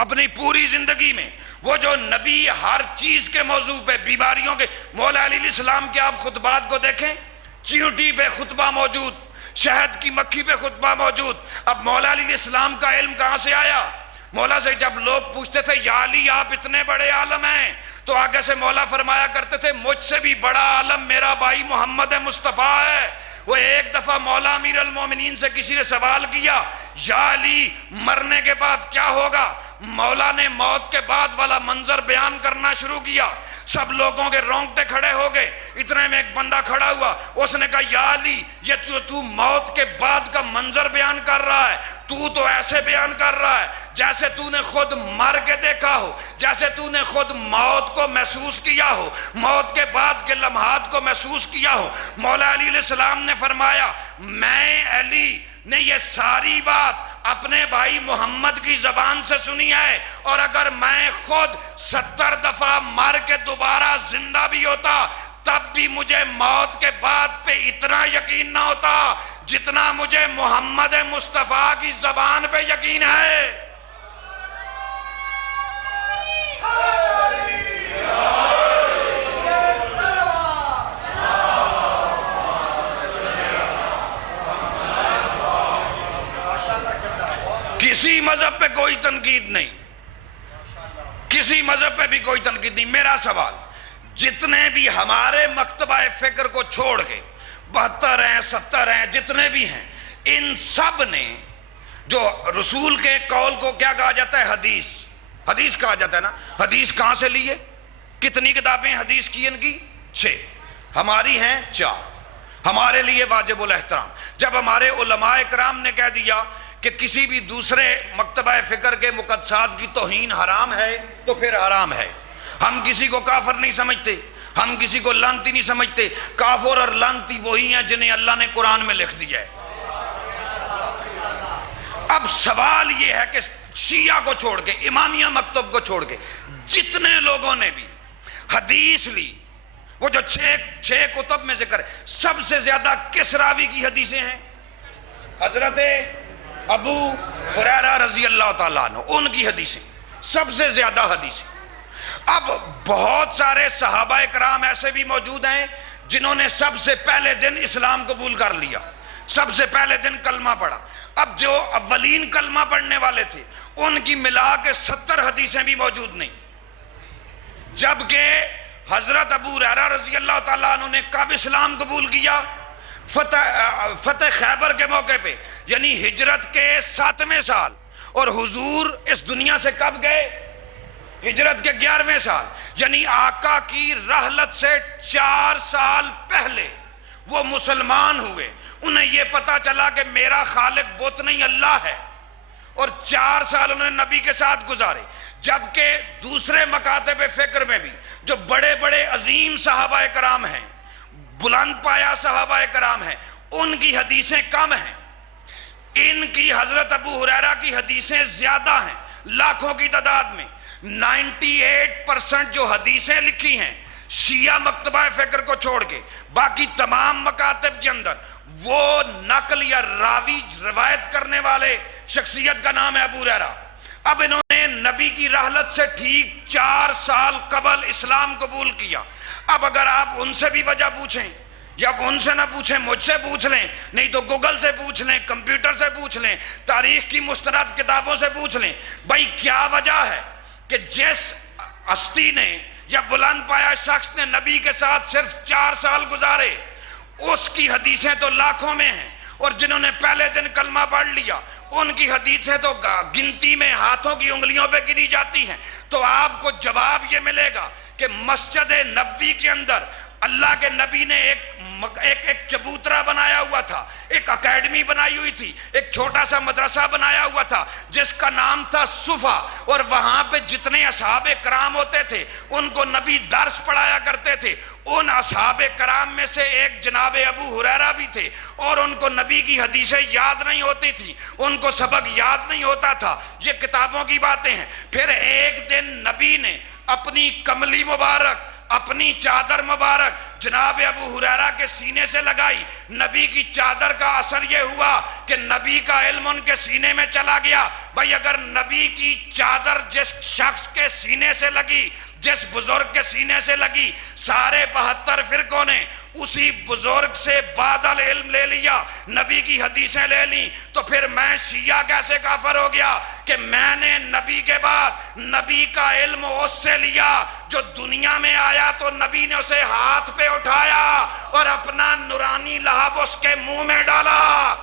اپنی پوری زندگی میں؟ وہ جو نبی ہر چیز کے موضوع پہ، بیماریوں کے، مولا علیہ السلام کے آپ خطبات کو دیکھیں، چیونٹی پہ خطبہ موجود، شہد کی مکھی پہ خطبہ موجود۔ اب مولا علیہ السلام کا علم کہاں سے آیا؟ مولا سے جب لوگ پوچھتے تھے یا علی آپ اتنے بڑے عالم ہیں، تو آگے سے مولا فرمایا کرتے تھے مجھ سے بھی بڑا عالم میرا بھائی محمد مصطفیٰ ہے۔ وہ ایک دفعہ مولا امیر المومنین سے کسی نے سوال کیا یا علی مرنے کے بعد کیا ہوگا؟ مولا نے موت کے بعد والا منظر بیان کرنا شروع کیا، سب لوگوں کے رونگٹے کھڑے ہو گئے۔ اتنے میں ایک بندہ کھڑا ہوا، اس نے کہا یا علی یہ تو موت کے بعد کا منظر بیان کر رہا ہے، تو ایسے بیان کر رہا ہے جیسے تو نے خود مر کے دیکھا ہو، جیسے تو نے خود موت کو محسوس کیا ہو، موت کے بعد کے لمحات کو محسوس کیا ہو۔ مولا علی علیہ السلام نے فرمایا میں علی نے یہ ساری بات اپنے بھائی محمد کی زبان سے سنی ہے، اور اگر میں خود 70 دفعہ مر کے دوبارہ زندہ بھی ہوتا تب بھی مجھے موت کے بعد پہ اتنا یقین نہ ہوتا جتنا مجھے محمد مصطفیٰ کی زبان پہ یقین ہے۔ کسی مذہب پہ کوئی تنقید نہیں، کسی مذہب پہ بھی کوئی تنقید نہیں۔ میرا سوال، جتنے بھی ہمارے مکتبہ فکر کو چھوڑ کے 72 ہیں 70 ہیں جتنے بھی ہیں، ان سب نے جو رسول کے قول کو کیا کہا جاتا ہے؟ حدیث، حدیث کہا جاتا ہے نا۔ حدیث کہاں سے لیے؟ کتنی کتابیں حدیث کی؟ ان کی 6، ہماری ہیں 4، ہمارے لیے واجب الاحترام۔ جب ہمارے علماء اکرام نے کہہ دیا کہ کسی بھی دوسرے مکتبہ فکر کے مقدسات کی توہین حرام ہے تو پھر حرام ہے۔ ہم کسی کو کافر نہیں سمجھتے، ہم کسی کو لعنتی نہیں سمجھتے۔ کافر اور لعنتی وہی ہیں جنہیں اللہ نے قرآن میں لکھ دیا ہے۔ اب سوال یہ ہے کہ شیعہ کو چھوڑ کے، امامیہ مکتب کو چھوڑ کے جتنے لوگوں نے بھی حدیث لی، وہ جو 6 کتب میں ذکر ہے، سب سے زیادہ کس راوی کی حدیثیں ہیں؟ حضرت ابو ہریرہ رضی اللہ تعالیٰ عنہ، ان کی حدیثیں سب سے زیادہ حدیثیں۔ اب بہت سارے صحابہ اکرام ایسے بھی موجود ہیں جنہوں نے سب سے پہلے دن اسلام قبول کر لیا، سب سے پہلے دن کلمہ پڑھا۔ اب جو اولین کلمہ پڑھنے والے تھے ان کی ملا کے 70 حدیثیں بھی موجود نہیں، جبکہ حضرت ابو ہریرہ رضی اللہ تعالیٰ عنہ نے کب اسلام قبول کیا؟ فتح خیبر کے موقع پہ، یعنی ہجرت کے 7ویں سال، اور حضور اس دنیا سے کب گئے؟ ہجرت کے 11ویں سال، یعنی آقا کی رحلت سے 4 سال پہلے وہ مسلمان ہوئے۔ انہیں یہ پتا چلا کہ میرا خالق بت نہیں اللہ ہے، اور 4 سال انہوں نے نبی کے ساتھ گزارے۔ جبکہ دوسرے مکاتب فکر میں بھی جو بڑے بڑے عظیم صحابہ کرام ہیں، بلند پایا صحابہ کرام ہیں، ان کی حدیثیں کم ہیں۔ ان کی حضرت ابو ہریرہ کی حدیثیں زیادہ ہیں، لاکھوں کی تعداد میں۔ 98% جو حدیثیں لکھی ہیں شیعہ مکتبہ فکر کو چھوڑ کے، باقی تمام مکاتب کے اندر وہ نقل یا راوی روایت کرنے والے شخصیت کا نام ہے ابو ہریرہ۔ اب انہوں نے نبی کی رحلت سے ٹھیک 4 سال قبل اسلام قبول کیا۔ اب اگر آپ ان سے بھی وجہ پوچھیں، یا ان سے نہ پوچھیں مجھ سے پوچھ لیں، نہیں تو گوگل سے پوچھ لیں، کمپیوٹر سے پوچھ لیں، تاریخ کی مستند کتابوں سے پوچھ لیں، بھائی کیا وجہ ہے کہ جس ہستی نے یا بلند پایا شخص نے نبی کے ساتھ صرف 4 سال گزارے، اس کی حدیثیں تو لاکھوں میں ہیں، اور جنہوں نے پہلے دن کلمہ پڑھ لیا ان کی حدیثیں تو گنتی میں ہاتھوں کی انگلیوں پہ گری جاتی ہیں۔ تو آپ کو جواب یہ ملے گا کہ مسجد نبوی کے اندر اللہ کے نبی نے ایک چبوترا بنایا ہوا تھا، ایک اکیڈمی بنائی ہوئی تھی، ایک چھوٹا سا مدرسہ بنایا ہوا تھا جس کا نام تھا صفا، اور وہاں پہ جتنے اصحاب کرام ہوتے تھے ان کو نبی درس پڑھایا کرتے تھے۔ ان اصحاب کرام میں سے ایک جناب ابو ہریرہ بھی تھے، اور ان کو نبی کی حدیثیں یاد نہیں ہوتی تھی، ان کو سبق یاد نہیں ہوتا تھا، یہ کتابوں کی باتیں ہیں۔ پھر ایک دن نبی نے اپنی کملی مبارک، اپنی چادر مبارک جناب ابو ہریرہ کے سینے سے لگائی۔ نبی کی چادر کا اثر یہ ہوا کہ نبی کا علم ان کے سینے میں چلا گیا۔ بھائی اگر نبی کی چادر جس شخص کے سینے سے لگی، جس بزرگ کے سینے سے لگی، سارے 72 فرقوں نے اسی بزرگ سے بادل علم لے لیا، نبی کی حدیثیں لے لی، تو پھر میں شیعہ کیسے کافر ہو گیا کہ میں نے نبی کے بعد نبی کا علم اس سے لیا جو دنیا میں آیا، تو نبی نے اسے ہاتھ پہ اٹھایا اور اپنا نورانی لہب اس کے منہ میں ڈالا۔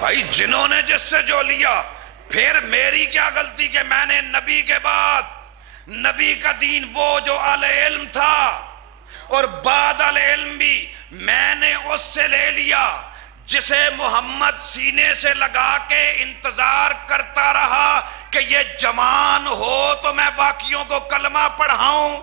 بھائی جنہوں نے جس سے جو لیا، پھر میری کیا غلطی کہ میں نے نبی کے بعد نبی کا دین، وہ جو اہل علم تھا اور بعد اہل علم بھی، میں نے اس سے لے لیا جسے محمد سینے سے لگا کے انتظار کرتا رہا کہ یہ جوان ہو تو میں باقیوں کو کلمہ پڑھاؤں۔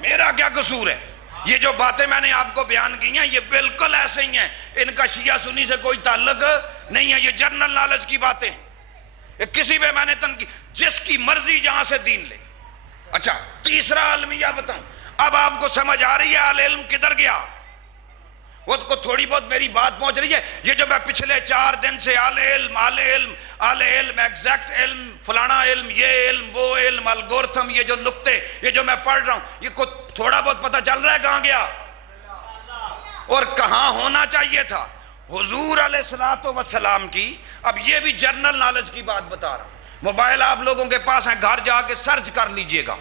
میرا کیا قصور ہے؟ یہ جو باتیں میں نے آپ کو بیان کی ہیں یہ بالکل ایسے ہی ہیں، ان کا شیعہ سنی سے کوئی تعلق نہیں ہے، یہ جنرل نالج کی باتیں ہیں، کسی پہ میں نے تنقید، جس کی مرضی جہاں سے دین لے۔ اچھا تیسرا المیہ بتاؤں، اب آپ کو سمجھ آ رہی ہے اہل علم کدھر گیا؟ وہ کو تھوڑی بہت میری بات پہنچ رہی ہے؟ یہ جو میں پچھلے 4 دن سے اہل علم اہل علم اہل علم ایگزیکٹ علم فلانا علم یہ علم وہ علم الگورتھم، یہ جو نقطے یہ جو میں پڑھ رہا ہوں، یہ کو تھوڑا بہت پتہ چل رہا ہے کہاں گیا اور کہاں ہونا چاہیے تھا؟ حضور علیہ الصلوۃ والسلام کی، اب یہ بھی جنرل نالج کی بات بتا رہا ہوں، موبائل آپ لوگوں کے پاس ہیں، گھر جا کے سرچ کر لیجئے گا۔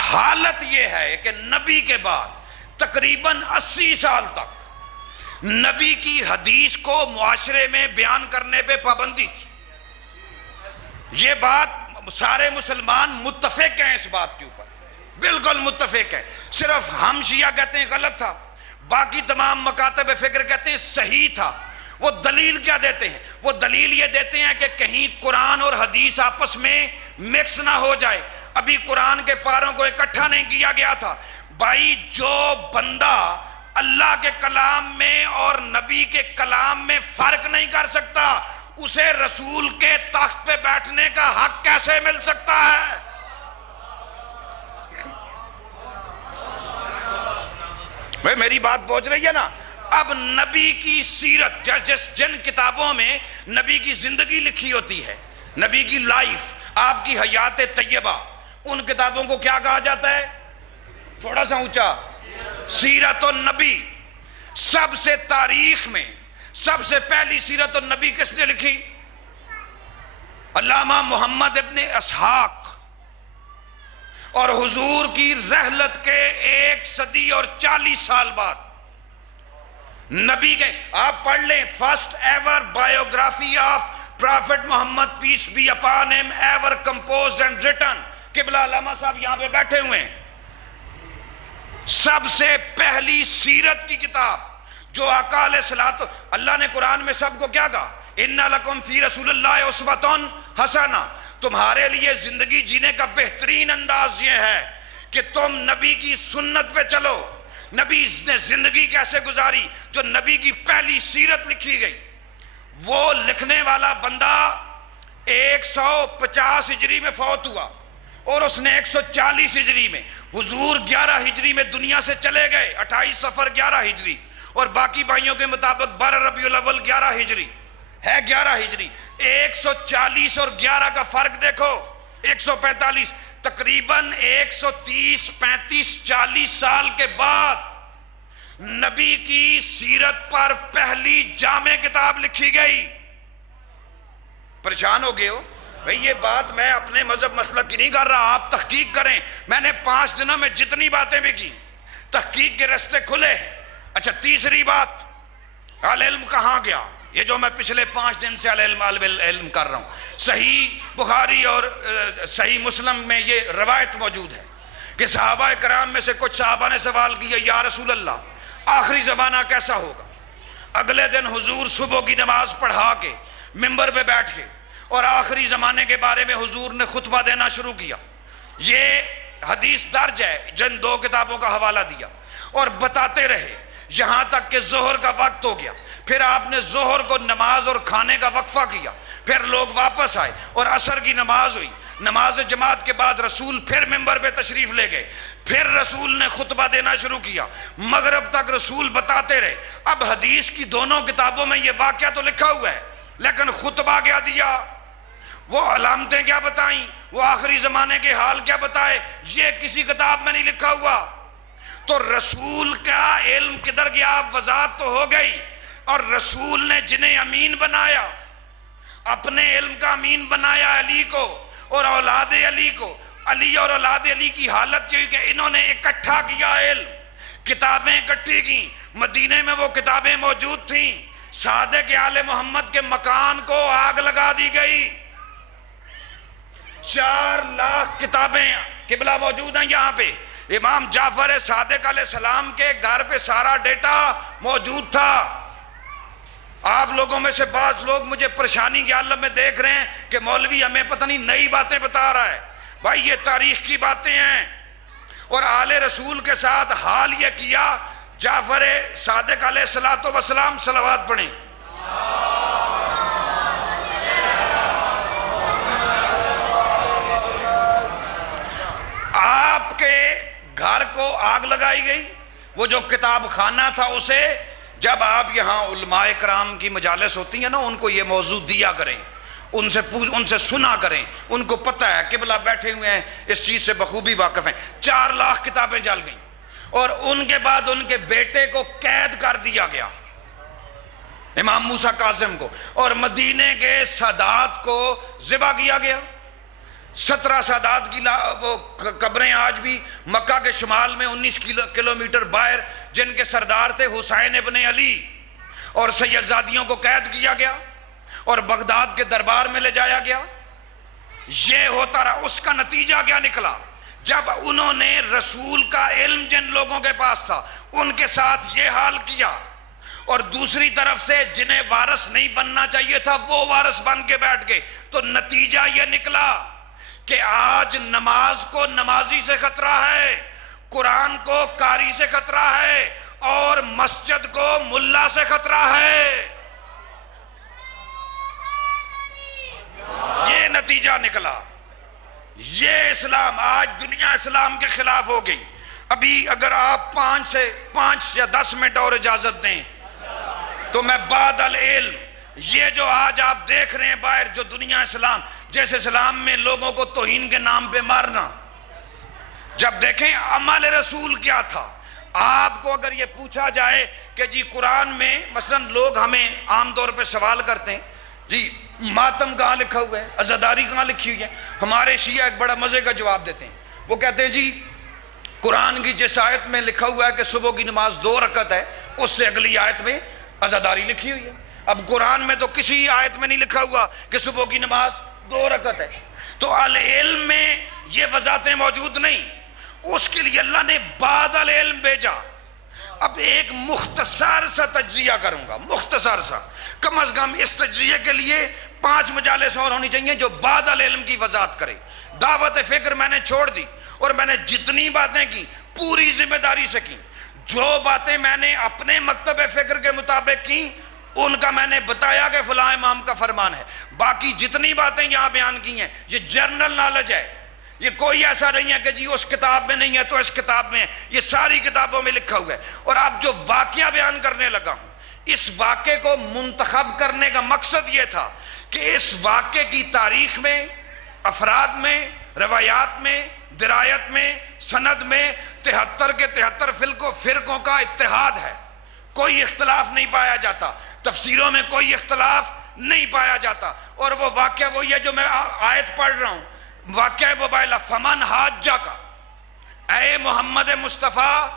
حالت یہ ہے کہ نبی کے بعد تقریباً 80 سال تک نبی کی حدیث کو معاشرے میں بیان کرنے پہ پابندی تھی۔ یہ بات سارے مسلمان متفق ہیں، اس بات کے اوپر بالکل متفق ہیں، صرف ہم شیعہ کہتے ہیں غلط تھا، باقی تمام مکاتب فکر کہتے ہیں صحیح تھا۔ وہ دلیل کیا دیتے ہیں؟ وہ دلیل یہ دیتے ہیں کہ کہیں قرآن اور حدیث آپس میں مکس نہ ہو جائے، ابھی قرآن کے پاروں کو اکٹھا نہیں کیا گیا تھا۔ بھائی جو بندہ اللہ کے کلام میں اور نبی کے کلام میں فرق نہیں کر سکتا، اسے رسول کے تخت پہ بیٹھنے کا حق کیسے مل سکتا ہے؟ بھئی میری بات پہنچ رہی ہے نا؟ اب نبی کی سیرت، جن کتابوں میں نبی کی زندگی لکھی ہوتی ہے، نبی کی لائف، آپ کی حیات طیبہ، ان کتابوں کو کیا کہا جاتا ہے؟ تھوڑا سا اونچا، سیرت النبی۔ سب سے تاریخ میں سب سے پہلی سیرت النبی کس نے لکھی؟ علامہ محمد ابن اسحاق، اور حضور کی رحلت کے 1 صدی اور 40 سال بعد نبی کے، آپ پڑھ لیں، first ever biography of prophet Muhammad peace be upon him ever composed and written. قبلہ علامہ صاحب یہاں پہ بیٹھے ہوئے ہیں۔ سب سے پہلی سیرت کی کتاب جو آقا علیہ الصلوۃ، اللہ نے قرآن میں سب کو کیا کہا؟ اِنَّ لَكُمْ فِي رَسُولِ اللَّهِ أُسْوَةٌ حَسَنَةٌ، تمہارے لیے زندگی جینے کا بہترین انداز یہ ہے کہ تم نبی کی سنت پہ چلو۔ نبی نے زندگی کیسے گزاری؟ جو نبی کی پہلی سیرت لکھی گئی، وہ لکھنے والا بندہ 150 ہجری میں فوت ہوا، اور اس نے 140 ہجری میں، حضور 11 ہجری میں دنیا سے چلے گئے، 28 صفر 11 ہجری، اور باقی بھائیوں کے مطابق 12 ربیع الاول 11 ہجری ہے، 11 ہجری۔ 140 اور 11 کا فرق دیکھو، 145، تقریباً 130 35 40 سال کے بعد نبی کی سیرت پر پہلی جامع کتاب لکھی گئی۔ پریشان ہو گئے ہو؟ بھئی یہ بات میں اپنے مذہب مسلک کی نہیں کر رہا، آپ تحقیق کریں. میں نے 5 دنوں میں جتنی باتیں بھی کی، تحقیق کے رستے کھلے. اچھا تیسری بات، العلم کہاں گیا؟ یہ جو میں پچھلے 5 دن سے العلم کر رہا ہوں، صحیح بخاری اور صحیح مسلم میں یہ روایت موجود ہے کہ صحابہ کرام میں سے کچھ صحابہ نے سوال کیا، یا رسول اللہ آخری زمانہ کیسا ہوگا؟ اگلے دن حضور صبح کی نماز پڑھا کے منبر پہ بیٹھ کے اور آخری زمانے کے بارے میں حضور نے خطبہ دینا شروع کیا. یہ حدیث درج ہے، جن 2 کتابوں کا حوالہ دیا، اور بتاتے رہے یہاں تک کہ ظہر کا وقت ہو گیا. پھر آپ نے ظہر کو نماز اور کھانے کا وقفہ کیا، پھر لوگ واپس آئے اور عصر کی نماز ہوئی. نماز جماعت کے بعد رسول پھر منبر پہ تشریف لے گئے، پھر رسول نے خطبہ دینا شروع کیا. مغرب تک رسول بتاتے رہے. اب حدیث کی دونوں کتابوں میں یہ واقعہ تو لکھا ہوا ہے، لیکن خطبہ کیا دیا، وہ علامتیں کیا بتائیں، وہ آخری زمانے کے حال کیا بتائے، یہ کسی کتاب میں نہیں لکھا ہوا. تو رسول کا علم کدھر گیا؟ وضاحت تو ہو گئی. اور رسول نے جنہیں امین بنایا، اپنے علم کا امین بنایا علی کو اور اولاد علی کو. علی اور اولاد علی کی حالت یہ کہ انہوں نے اکٹھا کیا علم، کتابیں اکٹھی کی. مدینے میں وہ کتابیں موجود تھیں. صادق آل محمد کے مکان کو آگ لگا دی گئی. 4 لاکھ کتابیں قبلہ موجود ہیں یہاں پہ. امام جعفر صادق علیہ السلام کے گھر پہ سارا ڈیٹا موجود تھا. آپ لوگوں میں سے بعض لوگ مجھے پریشانی کے عالم میں دیکھ رہے ہیں کہ مولوی ہمیں پتہ نہیں نئی باتیں بتا رہا ہے. بھائی یہ تاریخ کی باتیں ہیں. اور آل رسول کے ساتھ حال یہ کیا، جعفر صادق علیہ السلام صلوات پڑھیں. آپ کے گھر کو آگ لگائی گئی. وہ جو کتاب خانہ تھا اسے، جب آپ یہاں علماء کرام کی مجالس ہوتی ہیں نا، ان کو یہ موضوع دیا کریں، ان سے سنا کریں. ان کو پتہ ہے، قبلہ بیٹھے ہوئے ہیں، اس چیز سے بخوبی واقف ہیں. 4 لاکھ کتابیں جل گئیں. اور ان کے بعد ان کے بیٹے کو قید کر دیا گیا، امام موسیٰ کاظم کو، اور مدینے کے سادات کو ذبح کیا گیا. 17 سادات کی وہ قبریں آج بھی مکہ کے شمال میں 19 کلومیٹر باہر، جن کے سردار تھے حسین ابن علی، اور سیدزادیوں کو قید کیا گیا اور بغداد کے دربار میں لے جایا گیا. یہ ہوتا رہا. اس کا نتیجہ کیا نکلا؟ جب انہوں نے رسول کا علم جن لوگوں کے پاس تھا ان کے ساتھ یہ حال کیا، اور دوسری طرف سے جنہیں وارث نہیں بننا چاہیے تھا وہ وارث بن کے بیٹھ گئے، تو نتیجہ یہ نکلا کہ آج نماز کو نمازی سے خطرہ ہے، قرآن کو قاری سے خطرہ ہے، اور مسجد کو ملا سے خطرہ ہے. یہ نتیجہ نکلا. یہ اسلام آج دنیا اسلام کے خلاف ہو گئی. ابھی اگر آپ 5 یا 10 منٹ اور اجازت دیں تو میں بعد العلم، یہ جو آج آپ دیکھ رہے ہیں باہر، جو دنیا اسلام، جیسے اسلام میں لوگوں کو توہین کے نام پہ مارنا، جب دیکھیں عمل رسول کیا تھا. آپ کو اگر یہ پوچھا جائے کہ جی قرآن میں مثلا لوگ ہمیں عام طور پہ سوال کرتے ہیں جی ماتم کہاں لکھا ہوا ہے، عزاداری کہاں لکھی ہوئی ہے، ہمارے شیعہ ایک بڑا مزے کا جواب دیتے ہیں. وہ کہتے ہیں جی قرآن کی جس آیت میں لکھا ہوا ہے کہ صبح کی نماز 2 رکعت ہے، اس سے اگلی آیت میں عزاداری لکھی ہوئی ہے. اب قرآن میں تو کسی آیت میں نہیں لکھا ہوا کہ صبح کی نماز 2 رکعت ہے. تو العلم میں یہ وضاحتیں موجود نہیں. اس کے لیے اللہ نے بعد العلم بھیجا. اب ایک مختصر سا تجزیہ کروں گا، مختصر سا، کم از کم اس تجزیے کے لیے 5 مجالس اور ہونی چاہیے جو بعد العلم کی وضاحت کرے. دعوت فکر میں نے چھوڑ دی، اور میں نے جتنی باتیں کی پوری ذمہ داری سے کی. جو باتیں میں نے اپنے مکتب فکر کے مطابق کی ان کا میں نے بتایا کہ فلاں امام کا فرمان ہے. باقی جتنی باتیں یہاں بیان کی ہیں یہ جنرل نالج ہے. یہ کوئی ایسا نہیں ہے کہ جی اس کتاب میں نہیں ہے تو اس کتاب میں ہے، یہ ساری کتابوں میں لکھا ہوا ہے. اور آپ جو واقعہ بیان کرنے لگا ہوں، اس واقعے کو منتخب کرنے کا مقصد یہ تھا کہ اس واقعے کی تاریخ میں، افراد میں، روایات میں، درایت میں، سند میں 73 کے 73 فرقوں کا اتحاد ہے. کوئی اختلاف نہیں پایا جاتا. تفسیروں میں کوئی اختلاف نہیں پایا جاتا۔ اور وہ واقعہ وہی ہے جو میں آیت پڑھ رہا ہوں، واقعہ مباہلہ، فمن حاجہ کا، اے محمد مصطفیٰ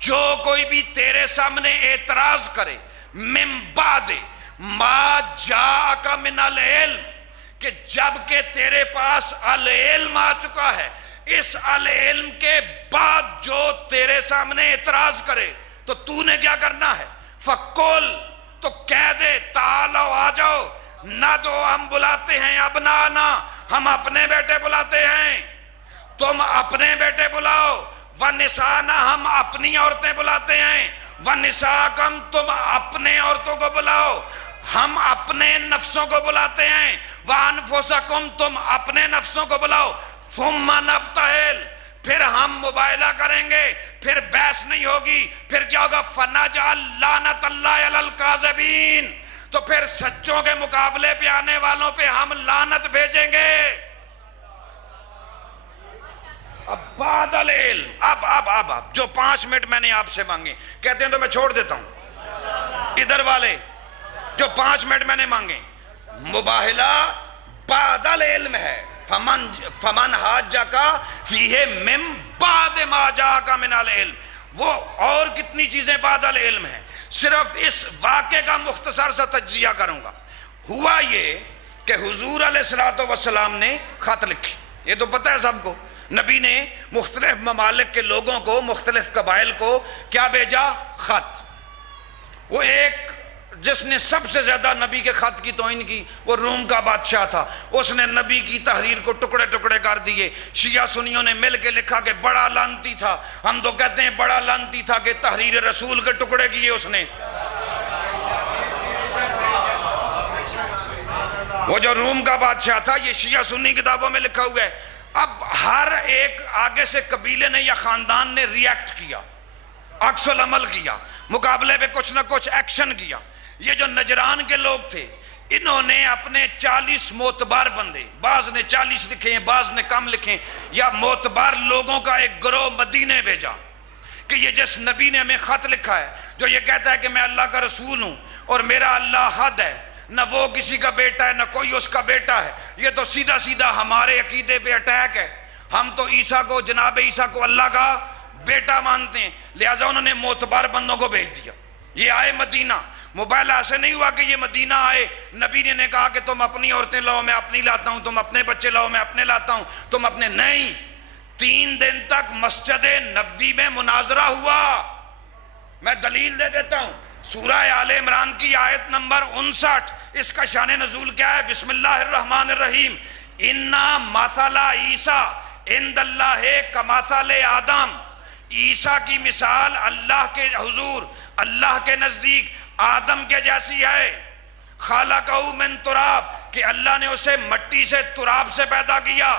جو کوئی بھی تیرے سامنے اعتراض کرے، من بعد ما جاءک من العلم، کہ جب کہ تیرے پاس العلم آ چکا ہے، اس العلم کے بعد جو تیرے سامنے اعتراض کرے تو تو نے کیا کرنا ہے؟ فقل، تو کہہ دے، تعالو آ جاؤ، نہ تو ہم بلاتے ہیں ابنانا، ہم اپنے بیٹے بلاتے ہیں، تم اپنے بیٹے بلاؤ، ونسانا، ہم اپنی عورتیں بلاتے ہیں، ونساکم، تم اپنے عورتوں کو بلاؤ، ہم اپنے نفسوں کو بلاتے ہیں، وانفسکم، تم اپنے نفسوں کو بلاؤ، ثم نبتہل، پھر ہم مباہلہ کریں گے، پھر بحث نہیں ہوگی، پھر کیا ہوگا؟ فنجعل لعنت اللہ علی الکاذبین، تو پھر سچوں کے مقابلے پہ آنے والوں پہ ہم لعنت بھیجیں گے۔ اب بعد العلم، اب جو 5 منٹ میں نے آپ سے مانگے، کہتے ہیں تو میں چھوڑ دیتا ہوں، ادھر والے جو 5 منٹ میں نے مانگے، مباہلہ بعد العلم ہے، فمن حاجک فیہ من بعد ما جاءک من العلم، وہ اور کتنی چیزیں بعد العلم ہیں، صرف اس واقعے کا مختصر سا تجزیہ کروں گا۔ ہوا یہ کہ حضور علیہ السلام نے خط لکھی، یہ تو پتہ ہے سب کو، نبی نے مختلف ممالک کے لوگوں کو، مختلف قبائل کو کیا بھیجا؟ خط۔ وہ ایک جس نے سب سے زیادہ نبی کے خط کی توہین کی وہ روم کا بادشاہ تھا، اس نے نبی کی تحریر کو ٹکڑے ٹکڑے کر دیے، شیعہ سنیوں نے مل کے لکھا کہ بڑا لعنتی تھا، ہم تو کہتے ہیں بڑا لعنتی تھا کہ تحریر رسول کے ٹکڑے کیے اس نے۔ وہ جو روم کا بادشاہ تھا، یہ شیعہ سنی کتابوں میں لکھا ہوا ہے۔ اب ہر ایک آگے سے قبیلے نے یا خاندان نے ری ایکٹ کیا، عکس العمل کیا، مقابلے پہ کچھ نہ کچھ ایکشن کیا۔ یہ جو نجران کے لوگ تھے، انہوں نے اپنے 40 معتبر بندے، بعض نے 40 لکھے ہیں، بعض نے کم لکھے، یا معتبر لوگوں کا ایک گروہ مدینے بھیجا کہ یہ جس نبی نے ہمیں خط لکھا ہے، جو یہ کہتا ہے کہ میں اللہ کا رسول ہوں اور میرا اللہ حد ہے، نہ وہ کسی کا بیٹا ہے نہ کوئی اس کا بیٹا ہے، یہ تو سیدھا سیدھا ہمارے عقیدے پہ اٹیک ہے، ہم تو عیسیٰ کو، جناب عیسیٰ کو اللہ کا بیٹا مانتے ہیں، لہٰذا انہوں نے معتبر بندوں کو بھیج دیا۔ یہ آئے مدینہ، موبائل ایسے نہیں ہوا کہ یہ مدینہ آئے، نبی نے کہا کہ تم اپنی عورتیں لاؤ میں اپنی لاتا ہوں، تم اپنے بچے لاؤ میں اپنے لاتا ہوں، تم اپنے، نہیں، 3 دن تک مسجد نبوی میں مناظرہ ہوا۔ میں دلیل دے دیتا ہوں، سورہ آل عمران کی آیت نمبر 59، اس کا شان نزول کیا ہے؟ بسم اللہ الرحمن الرحیم، اِنَّا مَثَلَ عِیسیٰ عِنْدَ اللَّهِ کَمَثَلِ آدم، عیسیٰ کی مثال اللہ کے حضور، اللہ کے نزدیک آدم کے جیسی ہے، خَلَقَهُ مِن تُرَاب، کہ اللہ نے اسے مٹی سے، تراب سے پیدا کیا،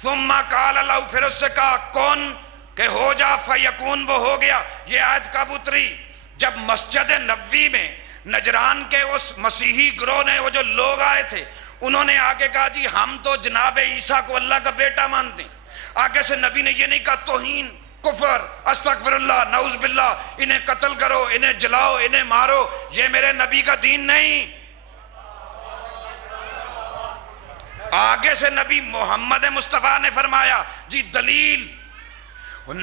ثُمَّ قَالَ لَهُ، پھر اس سے کہا کون، کہ ہو جا، فَيَكُونُ، وہ ہو گیا۔ یہ آیت کب اتری؟ جب مسجد نبوی میں نجران کے اس مسیحی گروہ نے، وہ جو لوگ آئے تھے، انہوں نے آگے کہا جی ہم تو جناب عیسیٰ کو اللہ کا بیٹا مانتے ہیں۔ آگے سے نبی نے یہ نہیں کہا توہین، کفر، استغفر اللہ، نعوذ باللہ، انہیں قتل کرو، انہیں جلاؤ، انہیں مارو، یہ میرے نبی کا دین نہیں۔ آگے سے نبی محمد مصطفیٰ نے فرمایا جی دلیل،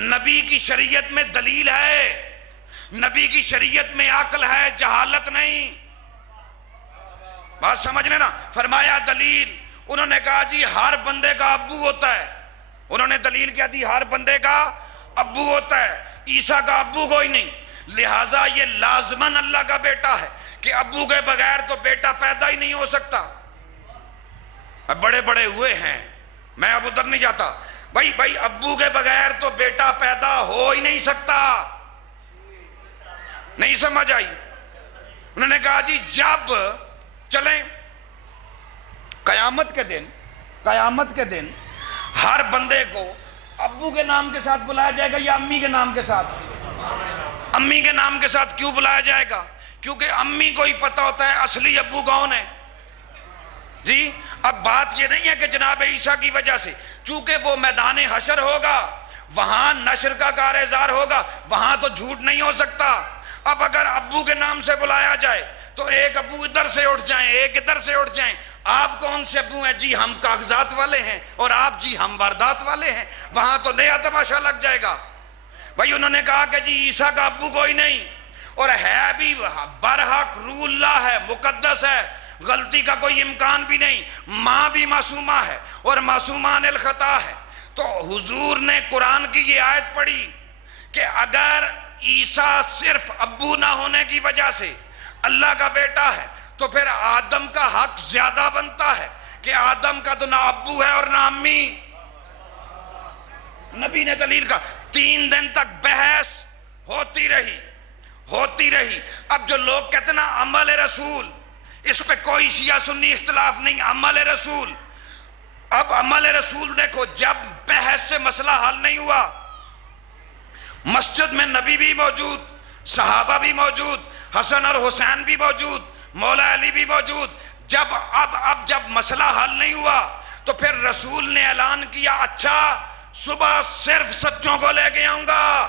نبی کی شریعت میں دلیل ہے، نبی کی شریعت میں عقل ہے، جہالت نہیں، بات سمجھ لینا۔ فرمایا دلیل، انہوں نے کہا جی ہر بندے کا ابو ہوتا ہے، انہوں نے دلیل کیا دی ہر بندے کا ابو ہوتا ہے، عیسیٰ کا ابو کوئی نہیں، لہٰذا یہ لازماً اللہ کا بیٹا ہے کہ ابو کے بغیر تو بیٹا پیدا ہی نہیں ہو سکتا۔ اب بڑے بڑے ہوئے ہیں، میں اب ادھر نہیں جاتا، بھائی ابو کے بغیر تو بیٹا پیدا ہو ہی نہیں سکتا، نہیں سمجھ آئی؟ انہوں نے کہا جی جب چلیں قیامت کے دن ہر بندے کو ابو کے نام کے ساتھ بلایا جائے گا یا امی کے نام کے ساتھ؟ امی کے نام کے ساتھ کیوں بلایا جائے گا؟ کیونکہ امی کو ہی پتہ ہوتا ہے اصلی ابو کون ہے جی۔ اب بات یہ نہیں ہے کہ جناب عیسیٰ کی وجہ سے، چونکہ وہ میدان حشر ہوگا، وہاں نشر کا کار اظہار ہوگا، وہاں تو جھوٹ نہیں ہو سکتا۔ اب اگر ابو کے نام سے بلایا جائے تو ایک ابو ادھر سے اٹھ جائیں، ایک ادھر سے اٹھ جائیں، آپ کون سے ابو ہیں؟ جی ہم کاغذات والے ہیں، اور آپ جی ہم واردات والے ہیں۔ وہاں تو نیا تماشا لگ جائے گا۔ بھائی انہوں نے کہا کہ جی عیسیٰ کا ابو کوئی نہیں، اور ہے بھی برحق روح اللہ ہے، مقدس ہے، غلطی کا کوئی امکان بھی نہیں، ماں بھی معصومہ ہے اور معصومان الخطا ہے۔ تو حضور نے قرآن کی یہ آیت پڑھی کہ اگر عیسیٰ صرف ابو نہ ہونے کی وجہ سے اللہ کا بیٹا ہے تو پھر آدم کا حق زیادہ بنتا ہے کہ آدم کا تو نہ ابو ہے اور نہ امی۔ نبی نے دلیل کا 3 دن تک بحث ہوتی رہی۔ اب جو لوگ کہتے ہیں نا عمل رسول، اس پہ کوئی شیعہ سنی اختلاف نہیں، عمل رسول۔ اب عمل رسول دیکھو، جب بحث سے مسئلہ حل نہیں ہوا، مسجد میں نبی بھی موجود، صحابہ بھی موجود، حسن اور حسین بھی موجود، مولا علی بھی موجود، جب مسئلہ حل نہیں ہوا تو پھر رسول نے اعلان کیا اچھا صبح صرف سچوں کو لے کے آؤں گا،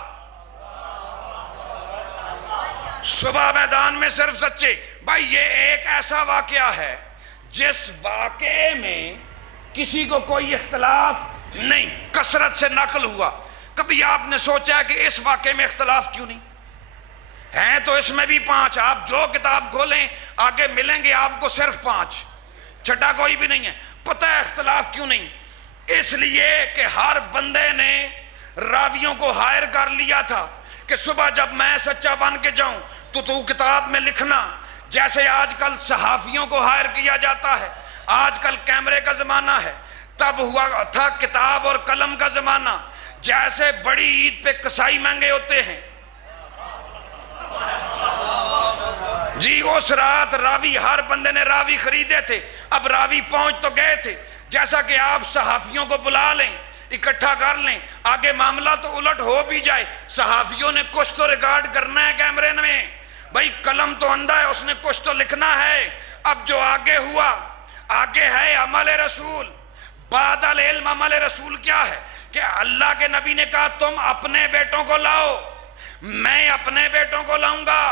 صبح میدان میں صرف سچے۔ بھائی یہ ایک ایسا واقعہ ہے جس واقعے میں کسی کو کوئی اختلاف نہیں، کثرت سے نقل ہوا۔ کبھی آپ نے سوچا کہ اس واقعے میں اختلاف کیوں نہیں ہیں؟ تو اس میں بھی 5، آپ جو کتاب کھولیں آگے ملیں گے آپ کو صرف 5، چھٹا کوئی بھی نہیں ہے۔ پتہ ہے اختلاف کیوں نہیں؟ اس لیے کہ ہر بندے نے راویوں کو ہائر کر لیا تھا کہ صبح جب میں سچا بن کے جاؤں تو کتاب میں لکھنا، جیسے آج کل صحافیوں کو ہائر کیا جاتا ہے، آج کل کیمرے کا زمانہ ہے، تب ہوا تھا کتاب اور قلم کا زمانہ۔ جیسے بڑی عید پہ کسائی مہنگے ہوتے ہیں، جی اس رات راوی، ہر بندے نے راوی خریدے تھے، اب راوی پہنچ تو گئے تھے۔ جیسا کہ آپ صحافیوں کو بلا لیں، اکٹھا کر لیں، آگے معاملہ تو الٹ ہو بھی جائے، صحافیوں نے کچھ تو ریکارڈ کرنا ہے کیمرے میں، بھائی قلم تو اندھا ہے، اس نے کچھ تو لکھنا ہے۔ اب جو آگے ہوا، آگے ہے عمل رسول۔ بعد العلم عمل رسول کیا ہے؟ کہ اللہ کے نبی نے کہا تم اپنے بیٹوں کو لاؤ، میں اپنے بیٹوں کو لاؤں گا،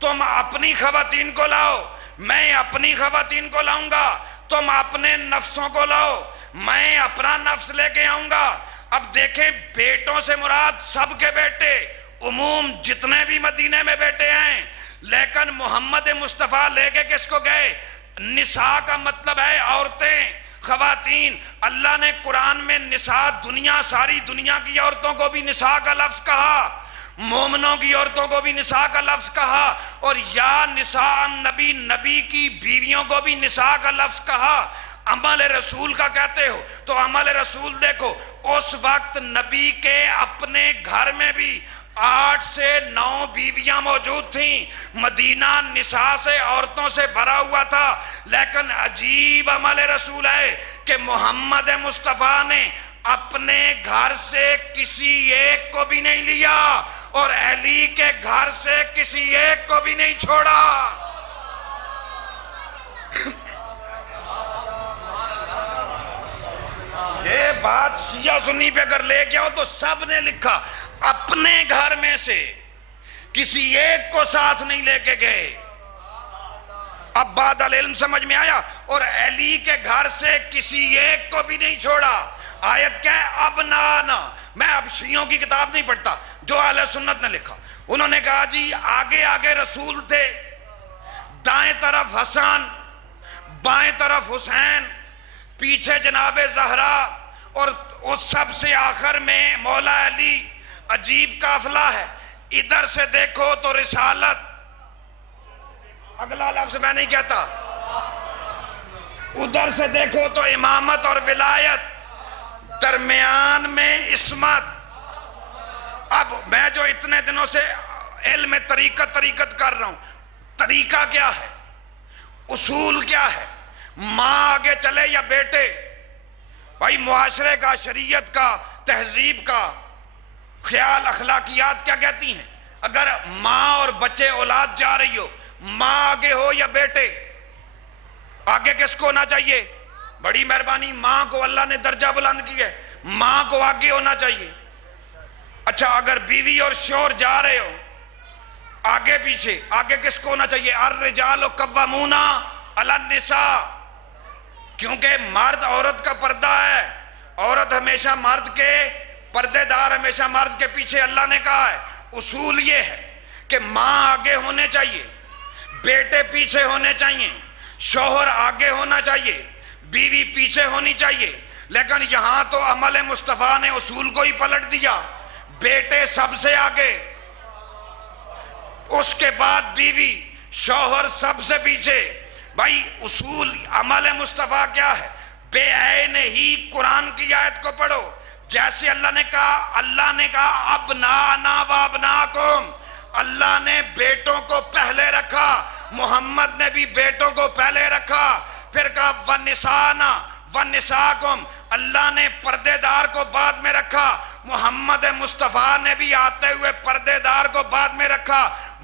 تم اپنی خواتین کو لاؤ، میں اپنی خواتین کو لاؤں گا، تم اپنے نفسوں کو لاؤ، میں اپنا نفس لے کے آؤں گا۔ اب دیکھیں بیٹوں سے مراد سب کے بیٹے، عموم جتنے بھی مدینے میں بیٹے ہیں، لیکن محمد مصطفیٰ لے کے کس کو گئے؟ نساء کا مطلب ہے عورتیں، خواتین۔ اللہ نے قرآن میں نساء، دنیا، ساری دنیا کی عورتوں کو بھی نساء کا لفظ کہا، مومنوں کی عورتوں کو بھی نساء کا لفظ کہا، اور یا نساء نبی، نبی کی بیویوں کو بھی نساء کا لفظ کہا۔ عمل رسول کا کہتے ہو تو عمل رسول دیکھو، اس وقت نبی کے اپنے گھر میں بھی 8 سے 9 بیویاں موجود تھیں، مدینہ نساء سے، عورتوں سے بھرا ہوا تھا۔ لیکن عجیب عمل رسول ہے کہ محمد مصطفیٰ نے اپنے گھر سے کسی ایک کو بھی نہیں لیا اور علی کے گھر سے کسی ایک کو بھی نہیں چھوڑا۔ یہ بات شیعہ سنی پہ اگر لے کے آؤ تو سب نے لکھا، اپنے گھر میں سے کسی ایک کو ساتھ نہیں لے کے گئے۔ اب بعد العلم سمجھ میں آیا، اور علی کے گھر سے کسی ایک کو بھی نہیں چھوڑا۔ آیت کیا ہے؟ ابنانا۔ میں اب شیعوں کی کتاب نہیں پڑھتا، جو اہل سنت نے لکھا، انہوں نے کہا جی آگے آگے رسول تھے، دائیں طرف حسن، بائیں طرف حسین، پیچھے جناب زہرا، اور اس سب سے آخر میں مولا علی۔ عجیب قافلہ ہے، ادھر سے دیکھو تو رسالت، اگلا لفظ میں نہیں کہتا، ادھر سے دیکھو تو امامت اور ولایت، درمیان میں عصمت۔ اب میں جو اتنے دنوں سے علم طریقت کر رہا ہوں، طریقہ کیا ہے، اصول کیا ہے، ماں آگے چلے یا بیٹے؟ بھائی معاشرے کا، شریعت کا، تہذیب کا خیال، اخلاقیات کیا کہتی ہیں؟ اگر ماں اور بچے، اولاد جا رہی ہو، ماں آگے ہو یا بیٹے؟ آگے کس کو ہونا چاہیے؟ بڑی مہربانی، ماں کو اللہ نے درجہ بلند کیا ہے، ماں کو آگے ہونا چاہیے۔ اچھا اگر بیوی اور شوہر جا رہے ہو آگے پیچھے، آگے کس کو ہونا چاہیے؟ الرجال قوامون علی النساء، کیونکہ مرد عورت کا پردہ ہے، عورت ہمیشہ مرد کے پردے دار، ہمیشہ مرد کے پیچھے اللہ نے کہا ہے۔ اصول یہ ہے کہ ماں آگے ہونے چاہیے، بیٹے پیچھے ہونے چاہیے، شوہر آگے ہونا چاہیے، بیوی پیچھے ہونی چاہیے، لیکن یہاں تو عمل مصطفیٰ نے اصول کو ہی پلٹ دیا، بیٹے سب سے آگے، اس کے بعد بیوی، شوہر سب سے پیچھے۔ بھائی اصول عمل مصطفیٰ کیا ہے؟ بے عین ہی قرآن کی آیت کو پڑھو، جیسے اللہ نے کہا ابنانا و ابناکم، اللہ نے بیٹوں کو پہلے رکھا، محمد نے بھی بیٹوں کو پہلے رکھا، پھر کہا ونسانا ونساکم، اللہ نے پردے دار کو بعد میں رکھا، محمد مصطفیٰ نے بھی آتے ہوئے پردے دار کو بعد میں رکھا،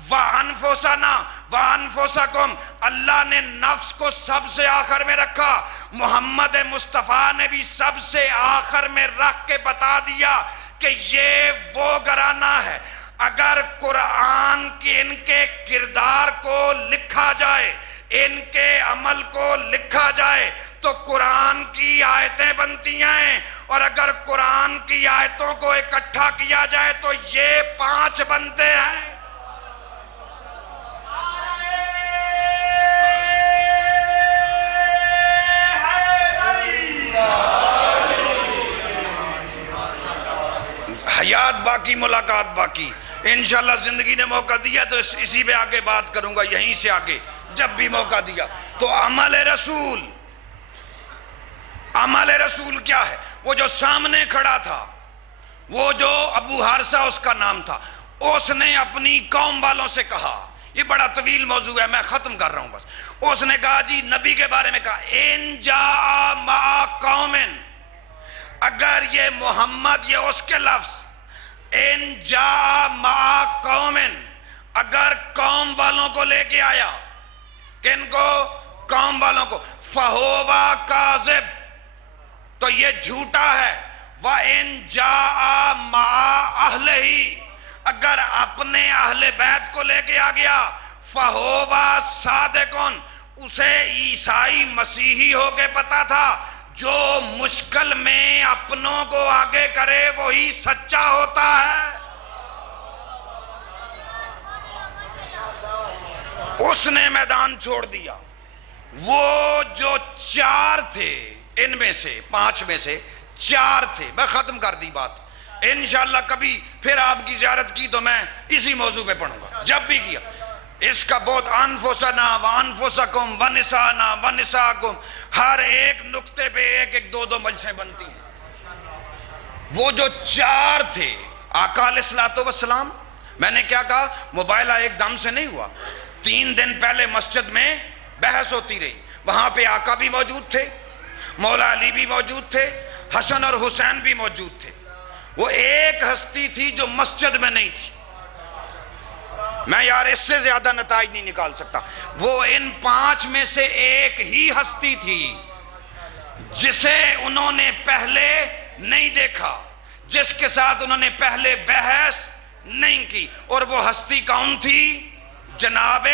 وَأَنفُسَنَا وَأَنفُسَكُمْ، اللہ نے نفس کو سب سے آخر میں رکھا، محمد مصطفیٰ نے بھی سب سے آخر میں رکھ کے بتا دیا کہ یہ وہ گھرانہ ہے۔ اگر قرآن کی ان کے کردار کو لکھا جائے، ان کے عمل کو لکھا جائے تو قرآن کی آیتیں بنتی ہیں، اور اگر قرآن کی آیتوں کو اکٹھا کیا جائے تو یہ 5 بنتے ہیں۔ حیات باقی، ملاقات باقی، انشاءاللہ زندگی نے موقع دیا تو اسی پہ آگے بات کروں گا، یہیں سے آگے جب بھی موقع دیا۔ تو عمل رسول کیا ہے؟ وہ جو سامنے کھڑا تھا، وہ جو ابو حارثہ اس کا نام تھا، اس نے اپنی قوم والوں سے کہا، یہ بڑا طویل موضوع ہے، میں ختم کر رہا ہوں بس۔ اس نے کہا جی نبی کے بارے میں کہا ان جاء مع قوم، اگر یہ محمد، یہ اس کے لفظ، ان جاء مع قوم، اگر قوم والوں کو لے کے آیا، کن کو؟ قوم والوں کو، فہوا کاذب، تو یہ جھوٹا ہے۔ وَإِن جَاءَ مَعَ أَهْلِهِ، اگر اپنے اہل بیت کو لے کے آ گیا، فَهُوَ صَادِقٌ، اسے عیسائی مسیحی ہو کے پتا تھا جو مشکل میں اپنوں کو آگے کرے وہی سچا ہوتا ہے۔ اس نے میدان چھوڑ دیا۔ وہ جو 4 تھے، ان میں سے 5 میں سے 4 تھے، میں ختم کر دی بات، انشاءاللہ کبھی پھر آپ کی زیارت کی تو میں اسی موضوع پہ پڑھوں گا، جب بھی کیا اس کا بہت انفسنا وانفسکم ونسانا ونساکم، ہر ایک نقطے پہ ایک 2 مجلسیں بنتی ہیں۔ وہ جو 4 تھے، آقا علیہ السلام، میں نے کیا کہا، مباہلہ ایک دم سے نہیں ہوا، 3 دن پہلے مسجد میں بحث ہوتی رہی، وہاں پہ آقا بھی موجود تھے، مولا علی بھی موجود تھے، حسن اور حسین بھی موجود تھے۔ وہ ایک ہستی تھی جو مسجد میں نہیں تھی، میں یار اس سے زیادہ نتائج نہیں نکال سکتا، وہ ان 5 میں سے ایک ہی ہستی تھی جسے انہوں نے پہلے نہیں دیکھا، جس کے ساتھ انہوں نے پہلے بحث نہیں کی، اور وہ ہستی کون تھی؟ جناب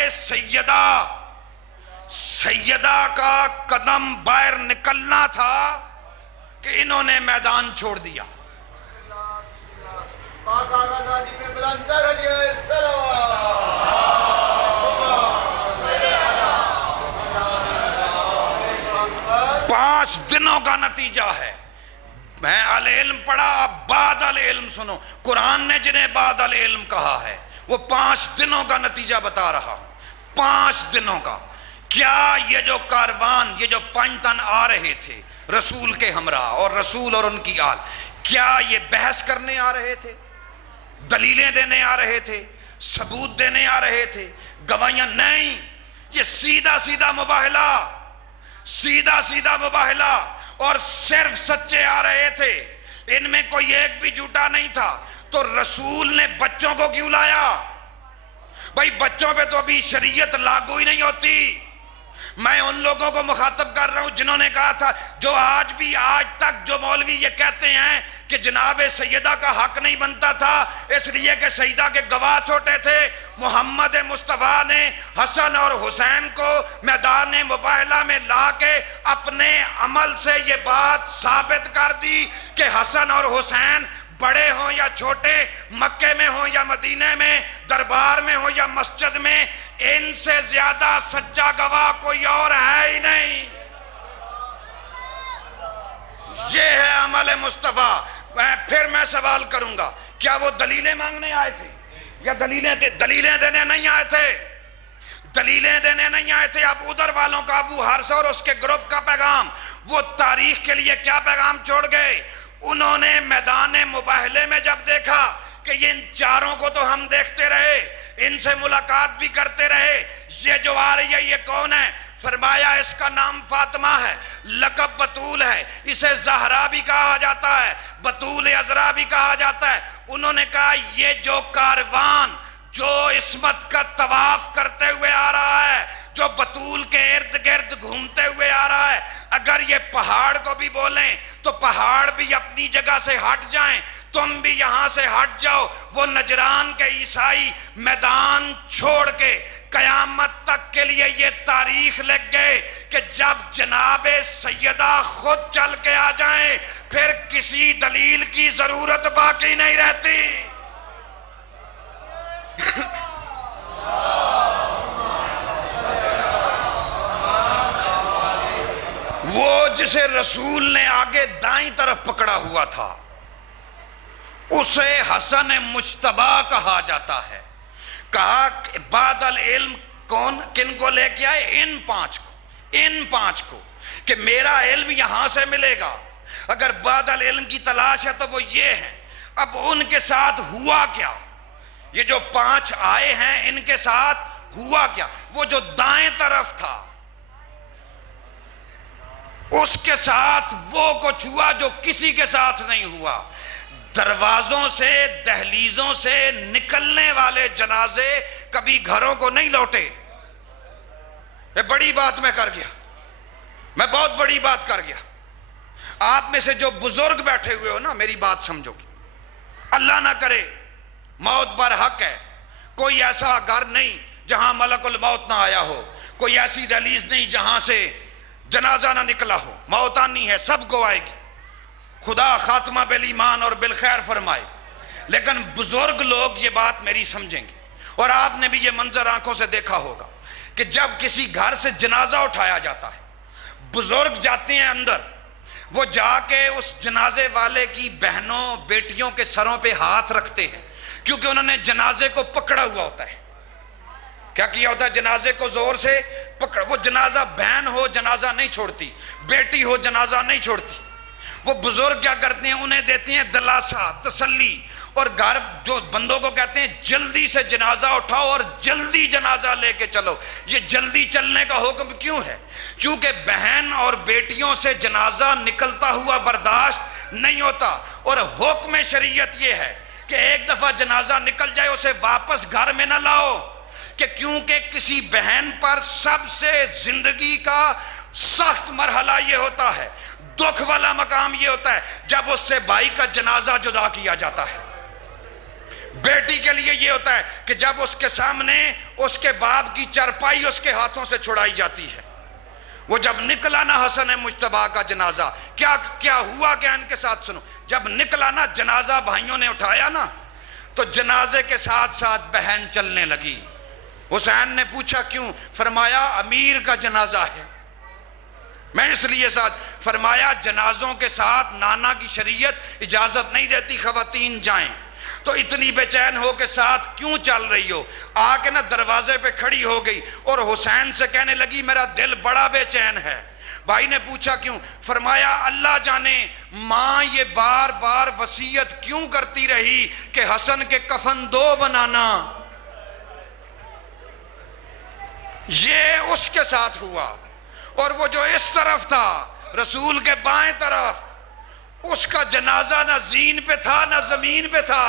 سیدہ کا قدم باہر نکلنا تھا کہ انہوں نے میدان چھوڑ دیا۔ پانچ دنوں کا نتیجہ ہے۔ میں العلم پڑھا، اب بعد العلم سنو، قرآن نے جنہیں بعد العلم کہا ہے وہ 5 دنوں کا نتیجہ بتا رہا ہوں۔ 5 دنوں کا کیا یہ جو کاروان، یہ جو 5 تن آ رہے تھے رسول کے ہمراہ، اور رسول اور ان کی آل، کیا یہ بحث کرنے آ رہے تھے، دلیلیں دینے آ رہے تھے، ثبوت دینے آ رہے تھے، گواہیاں؟ نہیں، یہ سیدھا سیدھا مباہلہ، سیدھا سیدھا مباہلہ، اور صرف سچے آ رہے تھے، ان میں کوئی ایک بھی جھوٹا نہیں تھا۔ تو رسول نے بچوں کو کیوں لایا؟ بھائی بچوں پہ تو ابھی شریعت لاگو ہی نہیں ہوتی، میں ان لوگوں کو مخاطب کر رہا ہوں جنہوں نے کہا تھا، جو آج تک جو مولوی یہ کہتے ہیں کہ جناب سیدہ کا حق نہیں بنتا تھا اس لیے کہ سیدہ کے گواہ چھوٹے تھے، محمد مصطفیٰ نے حسن اور حسین کو میدان مباہلہ میں لا کے اپنے عمل سے یہ بات ثابت کر دی کہ حسن اور حسین بڑے ہوں یا چھوٹے، مکے میں ہوں یا مدینے میں، دربار میں ہوں یا مسجد میں، ان سے زیادہ سچا گواہ کوئی اور ہے ہی نہیں۔ یہ ہے عمل مصطفیٰ۔ پھر میں سوال کروں گا، کیا وہ دلیلیں مانگنے آئے تھے یا دلیلیں دینے نہیں آئے تھے؟ دلیلیں دینے نہیں آئے تھے۔ اب ادھر والوں کا ابو حرس اور اس کے گروپ کا پیغام، وہ تاریخ کے لیے کیا پیغام چھوڑ گئے؟ انہوں نے میدان مباہلے میں جب دیکھا کہ ان چاروں کو تو ہم دیکھتے رہے، ان سے ملاقات بھی کرتے رہے، یہ جو آ رہی ہے یہ کون ہے؟ فرمایا اس کا نام فاطمہ ہے، لقب بطول ہے، اسے زہرا بھی کہا جاتا ہے، بطول عذرا بھی کہا جاتا ہے۔ انہوں نے کہا یہ جو کاروان جو عصمت کا طواف کرتے ہوئے آ رہا ہے، جو بطول کے ارد گرد گھومتے ہوئے آ رہا ہے، اگر یہ پہاڑ کو بھی بولیں تو پہاڑ بھی اپنی جگہ سے ہٹ جائیں، تم بھی یہاں سے ہٹ جاؤ۔ وہ نجران کے عیسائی میدان چھوڑ کے قیامت تک کے لیے یہ تاریخ لکھ گئے کہ جب جناب سیدہ خود چل کے آ جائیں پھر کسی دلیل کی ضرورت باقی نہیں رہتی۔ وہ جسے رسول نے آگے دائیں طرف پکڑا ہوا تھا اسے حسن مجتبی کہا جاتا ہے۔ کہا کہ بعد العلم کن کو لے کے آئے؟ ان پانچ کو کہ میرا علم یہاں سے ملے گا۔ اگر بعد العلم کی تلاش ہے تو وہ یہ ہیں۔ اب ان کے ساتھ ہوا کیا؟ یہ جو 5 آئے ہیں ان کے ساتھ ہوا کیا؟ وہ جو دائیں طرف تھا اس کے ساتھ وہ کچھ ہوا جو کسی کے ساتھ نہیں ہوا۔ دروازوں سے دہلیزوں سے نکلنے والے جنازے کبھی گھروں کو نہیں لوٹے۔ یہ بڑی بات میں کر گیا، میں بہت بڑی بات کر گیا۔ آپ میں سے جو بزرگ بیٹھے ہوئے ہو نا، میری بات سمجھو گی۔ اللہ نہ کرے، موت برحق ہے، کوئی ایسا گھر نہیں جہاں ملک الموت نہ آیا ہو، کوئی ایسی دہلیز نہیں جہاں سے جنازہ نہ نکلا ہو۔ موت آنی ہے، سب کو آئے گی، خدا خاتمہ بالایمان اور بالخیر فرمائے۔ لیکن بزرگ لوگ یہ بات میری سمجھیں گے، اور آپ نے بھی یہ منظر آنکھوں سے دیکھا ہوگا کہ جب کسی گھر سے جنازہ اٹھایا جاتا ہے، بزرگ جاتے ہیں اندر، وہ جا کے اس جنازے والے کی بہنوں بیٹیوں کے سروں پہ ہاتھ رکھتے ہیں، کیونکہ انہوں نے جنازے کو پکڑا ہوا ہوتا ہے۔ کیا کیا ہوتا ہے؟ جنازے کو زور سے پکڑ۔ وہ جنازہ بہن ہو جنازہ نہیں چھوڑتی، بیٹی ہو جنازہ نہیں چھوڑتی۔ وہ بزرگ کیا کرتے ہیں؟ انہیں دیتے ہیں دلاسا، تسلی، اور گھر جو بندوں کو کہتے ہیں جلدی سے جنازہ اٹھاؤ اور جلدی جنازہ لے کے چلو۔ یہ جلدی چلنے کا حکم کیوں ہے؟ کیونکہ بہن اور بیٹیوں سے جنازہ نکلتا ہوا برداشت نہیں ہوتا، اور حکم شریعت یہ ہے کہ ایک دفعہ جنازہ نکل جائے اسے واپس گھر میں نہ لاؤ، کہ کیونکہ کسی بہن پر سب سے زندگی کا سخت مرحلہ یہ ہوتا ہے، دکھ والا مقام یہ ہوتا ہے جب اس سے بھائی کا جنازہ جدا کیا جاتا ہے۔ بیٹی کے لیے یہ ہوتا ہے کہ جب اس کے سامنے اس کے باپ کی چرپائی اس کے ہاتھوں سے چھڑائی جاتی ہے۔ وہ جب نکلا نا حسن مجتبی کا جنازہ، کیا ہوا کیا ان کے ساتھ سنو۔ جب نکلا نا جنازہ بھائیوں نے اٹھایا نا، تو جنازے کے ساتھ ساتھ بہن چلنے لگی۔ حسین نے پوچھا کیوں؟ فرمایا امیر کا جنازہ ہے۔ میں اس لیے ساتھ فرمایا جنازوں کے ساتھ نانا کی شریعت اجازت نہیں دیتی خواتین جائیں، تو اتنی بے چین ہو کے ساتھ کیوں چل رہی ہو؟ آ کے نا دروازے پہ کھڑی ہو گئی اور حسین سے کہنے لگی میرا دل بڑا بے چین ہے۔ بھائی نے پوچھا کیوں؟ فرمایا اللہ جانے ماں یہ بار بار وصیت کیوں کرتی رہی کہ حسن کے کفن 2 بنانا۔ یہ اس کے ساتھ ہوا، اور وہ جو اس طرف تھا رسول کے بائیں طرف، اس کا جنازہ نہ زین پہ تھا نہ زمین پہ تھا۔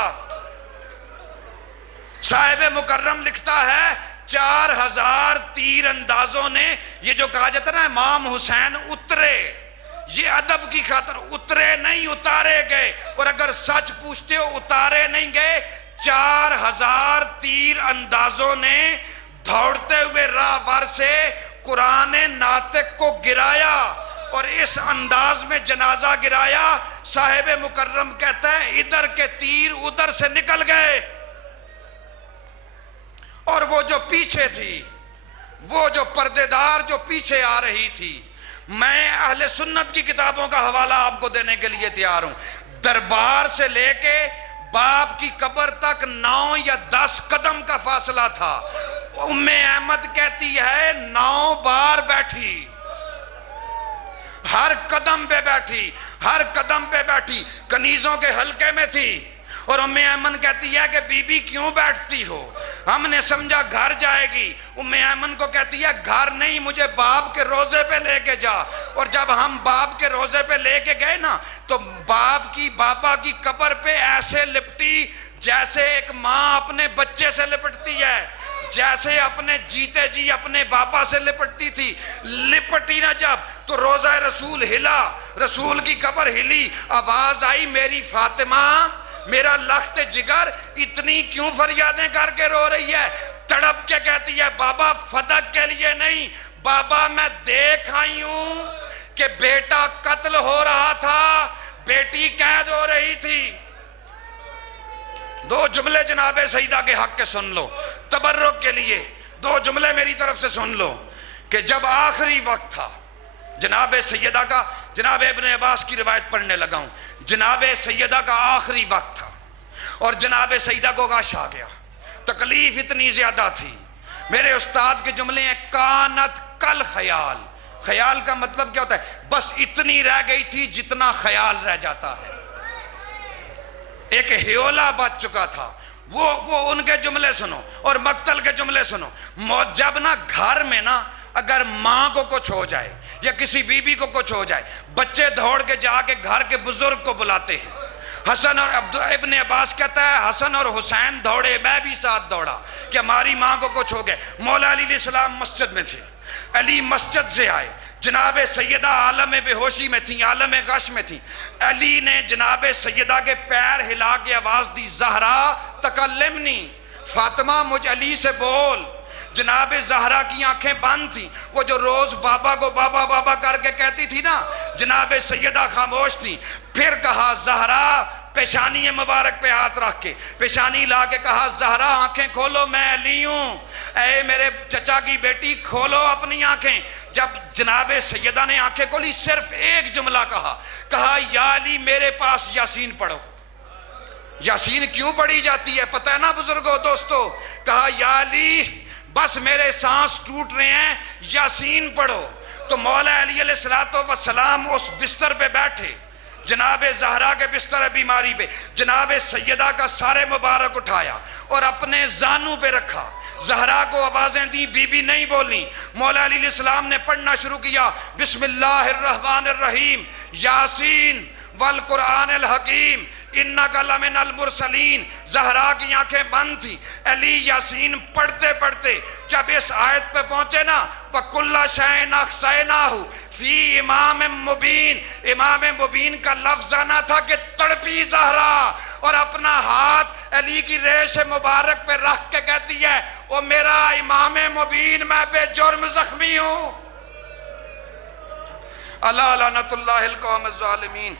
صاحب مکرم لکھتا ہے 4000 تیر اندازوں نے، یہ جو کہا جاتا نا امام حسین اترے، یہ ادب کی خاطر اترے نہیں، اتارے گئے. اور اگر سچ پوچھتے ہو اتارے نہیں گئے، 4000 تیر اندازوں نے دوڑتے ہوئے راہور سے قرآن ناطق کو گرایا اور اس انداز میں جنازہ گرایا. صاحب مکرم کہتا ہے ادھر کے تیر ادھر سے نکل گئے، اور وہ جو پیچھے تھی، وہ جو پردے دار جو پیچھے آ رہی تھی، میں اہل سنت کی کتابوں کا حوالہ آپ کو دینے کے لیے تیار ہوں. دربار سے لے کے باپ کی قبر تک 9 یا 10 قدم کا فاصلہ تھا. ام احمد کہتی ہے 9 بار بیٹھی، ہر قدم پہ بیٹھی، ہر قدم پہ بیٹھی، کنیزوں کے حلقے میں تھی. اور ام ایمن کہتی ہے کہ بی بی کیوں بیٹھتی ہو؟ ہم نے سمجھا گھر جائے گی. ام ایمن کو کہتی ہے گھر نہیں، مجھے باپ کے روزے پہ لے کے جا. اور جب ہم باپ کے روزے پہ لے کے گئے نا، تو باپ کی بابا کی قبر پہ ایسے لپٹی جیسے ایک ماں اپنے بچے سے لپٹتی ہے، جیسے اپنے جیتے جی اپنے بابا سے لپٹتی تھی. لپٹی نہ جب تو روزہ رسول ہلا، رسول کی قبر ہلی، آواز آئی میری فاطمہ، میرا لخت جگر اتنی کیوں فریادیں کر کے رو رہی ہے؟ تڑپ کے کہتی ہے بابا فدق کے لیے نہیں، بابا میں دیکھ آئی ہوں کہ بیٹا قتل ہو رہا تھا، بیٹی قید ہو رہی تھی. 2 جملے جناب سیدہ کے حق کے سن لو تبرک کے لیے، 2 جملے میری طرف سے سن لو کہ جب آخری وقت تھا جناب سیدہ کا، جناب ابن عباس کی روایت پڑھنے لگا ہوں، جناب سیدہ کا آخری وقت تھا اور جناب سیدہ کو غش آ گیا، تکلیف اتنی زیادہ تھی. میرے استاد کے جملے ہیں کانت کل خیال. خیال کا مطلب کیا ہوتا ہے؟ بس اتنی رہ گئی تھی جتنا خیال رہ جاتا ہے، ایک ہیولا بچ چکا تھا. وہ ان کے جملے سنو اور مقتل کے جملے سنو. جب نا گھر میں نا اگر ماں کو کچھ ہو جائے یا کسی بی بی کو کچھ ہو جائے، بچے دوڑ کے جا کے گھر کے بزرگ کو بلاتے ہیں. حسن اور ابن عباس کہتا ہے حسن اور حسین دوڑے، میں بھی ساتھ دوڑا کہ ہماری ماں کو کچھ ہو گئے. مولا علی علیہ السلام مسجد میں تھے، علی مسجد سے آئے، جناب سیدہ عالم بے ہوشی میں تھیں، عالم غش میں تھیں. علی نے جناب سیدہ کے پیر ہلا کے آواز دی زہرا تکلمنی، فاطمہ مجھ علی سے بول. جناب زہرا کی آنکھیں بند تھیں، وہ جو روز بابا کو بابا بابا کر کے کہتی تھی نا، جناب سیدہ خاموش تھی. پھر کہا زہرا، پیشانی مبارک پہ ہاتھ رکھ کے پیشانی لا کے کہا زہرا آنکھیں کھولو، میں علی ہوں. اے میرے چچا کی بیٹی کھولو اپنی آنکھیں. جب جناب سیدہ نے آنکھیں کھولی صرف ایک جملہ کہا یا علی میرے پاس یاسین پڑھو. یاسین کیوں پڑھی جاتی ہے پتہ ہے نا بزرگوں دوستو؟ کہا یا علی بس میرے سانس ٹوٹ رہے ہیں، یاسین پڑھو. تو مولا علی علیہ السلام اس بستر پہ بیٹھے، جناب زہرا کے بستر بیماری پہ، جناب سیدہ کا سارے مبارک اٹھایا اور اپنے زانوں پہ رکھا. زہرا کو آوازیں دی، بی بی نہیں بولی. مولا علی علیہ السلام نے پڑھنا شروع کیا، بسم اللہ الرحمن الرحیم، یاسین والقرآن الحکیم انک لمن المرسلین. زہرا کی آنکھیں بند تھی. علی یاسین پڑھتے پڑھتے جب اس آیت پہ پہنچے نا، وَكُلَّ شَيْءٍ أَحْصَيْنَاهُ فِي إِمَامٍ مُبِينٍ، امام مبین کا لفظ آنا تھا کہ تڑپی زہرا اور اپنا ہاتھ علی کی ریش مبارک پہ رکھ کے کہتی ہے او میرا امام مبین، میں بے جرم زخمی ہوں. اللہ لعنت اللہ القوم الظالمین.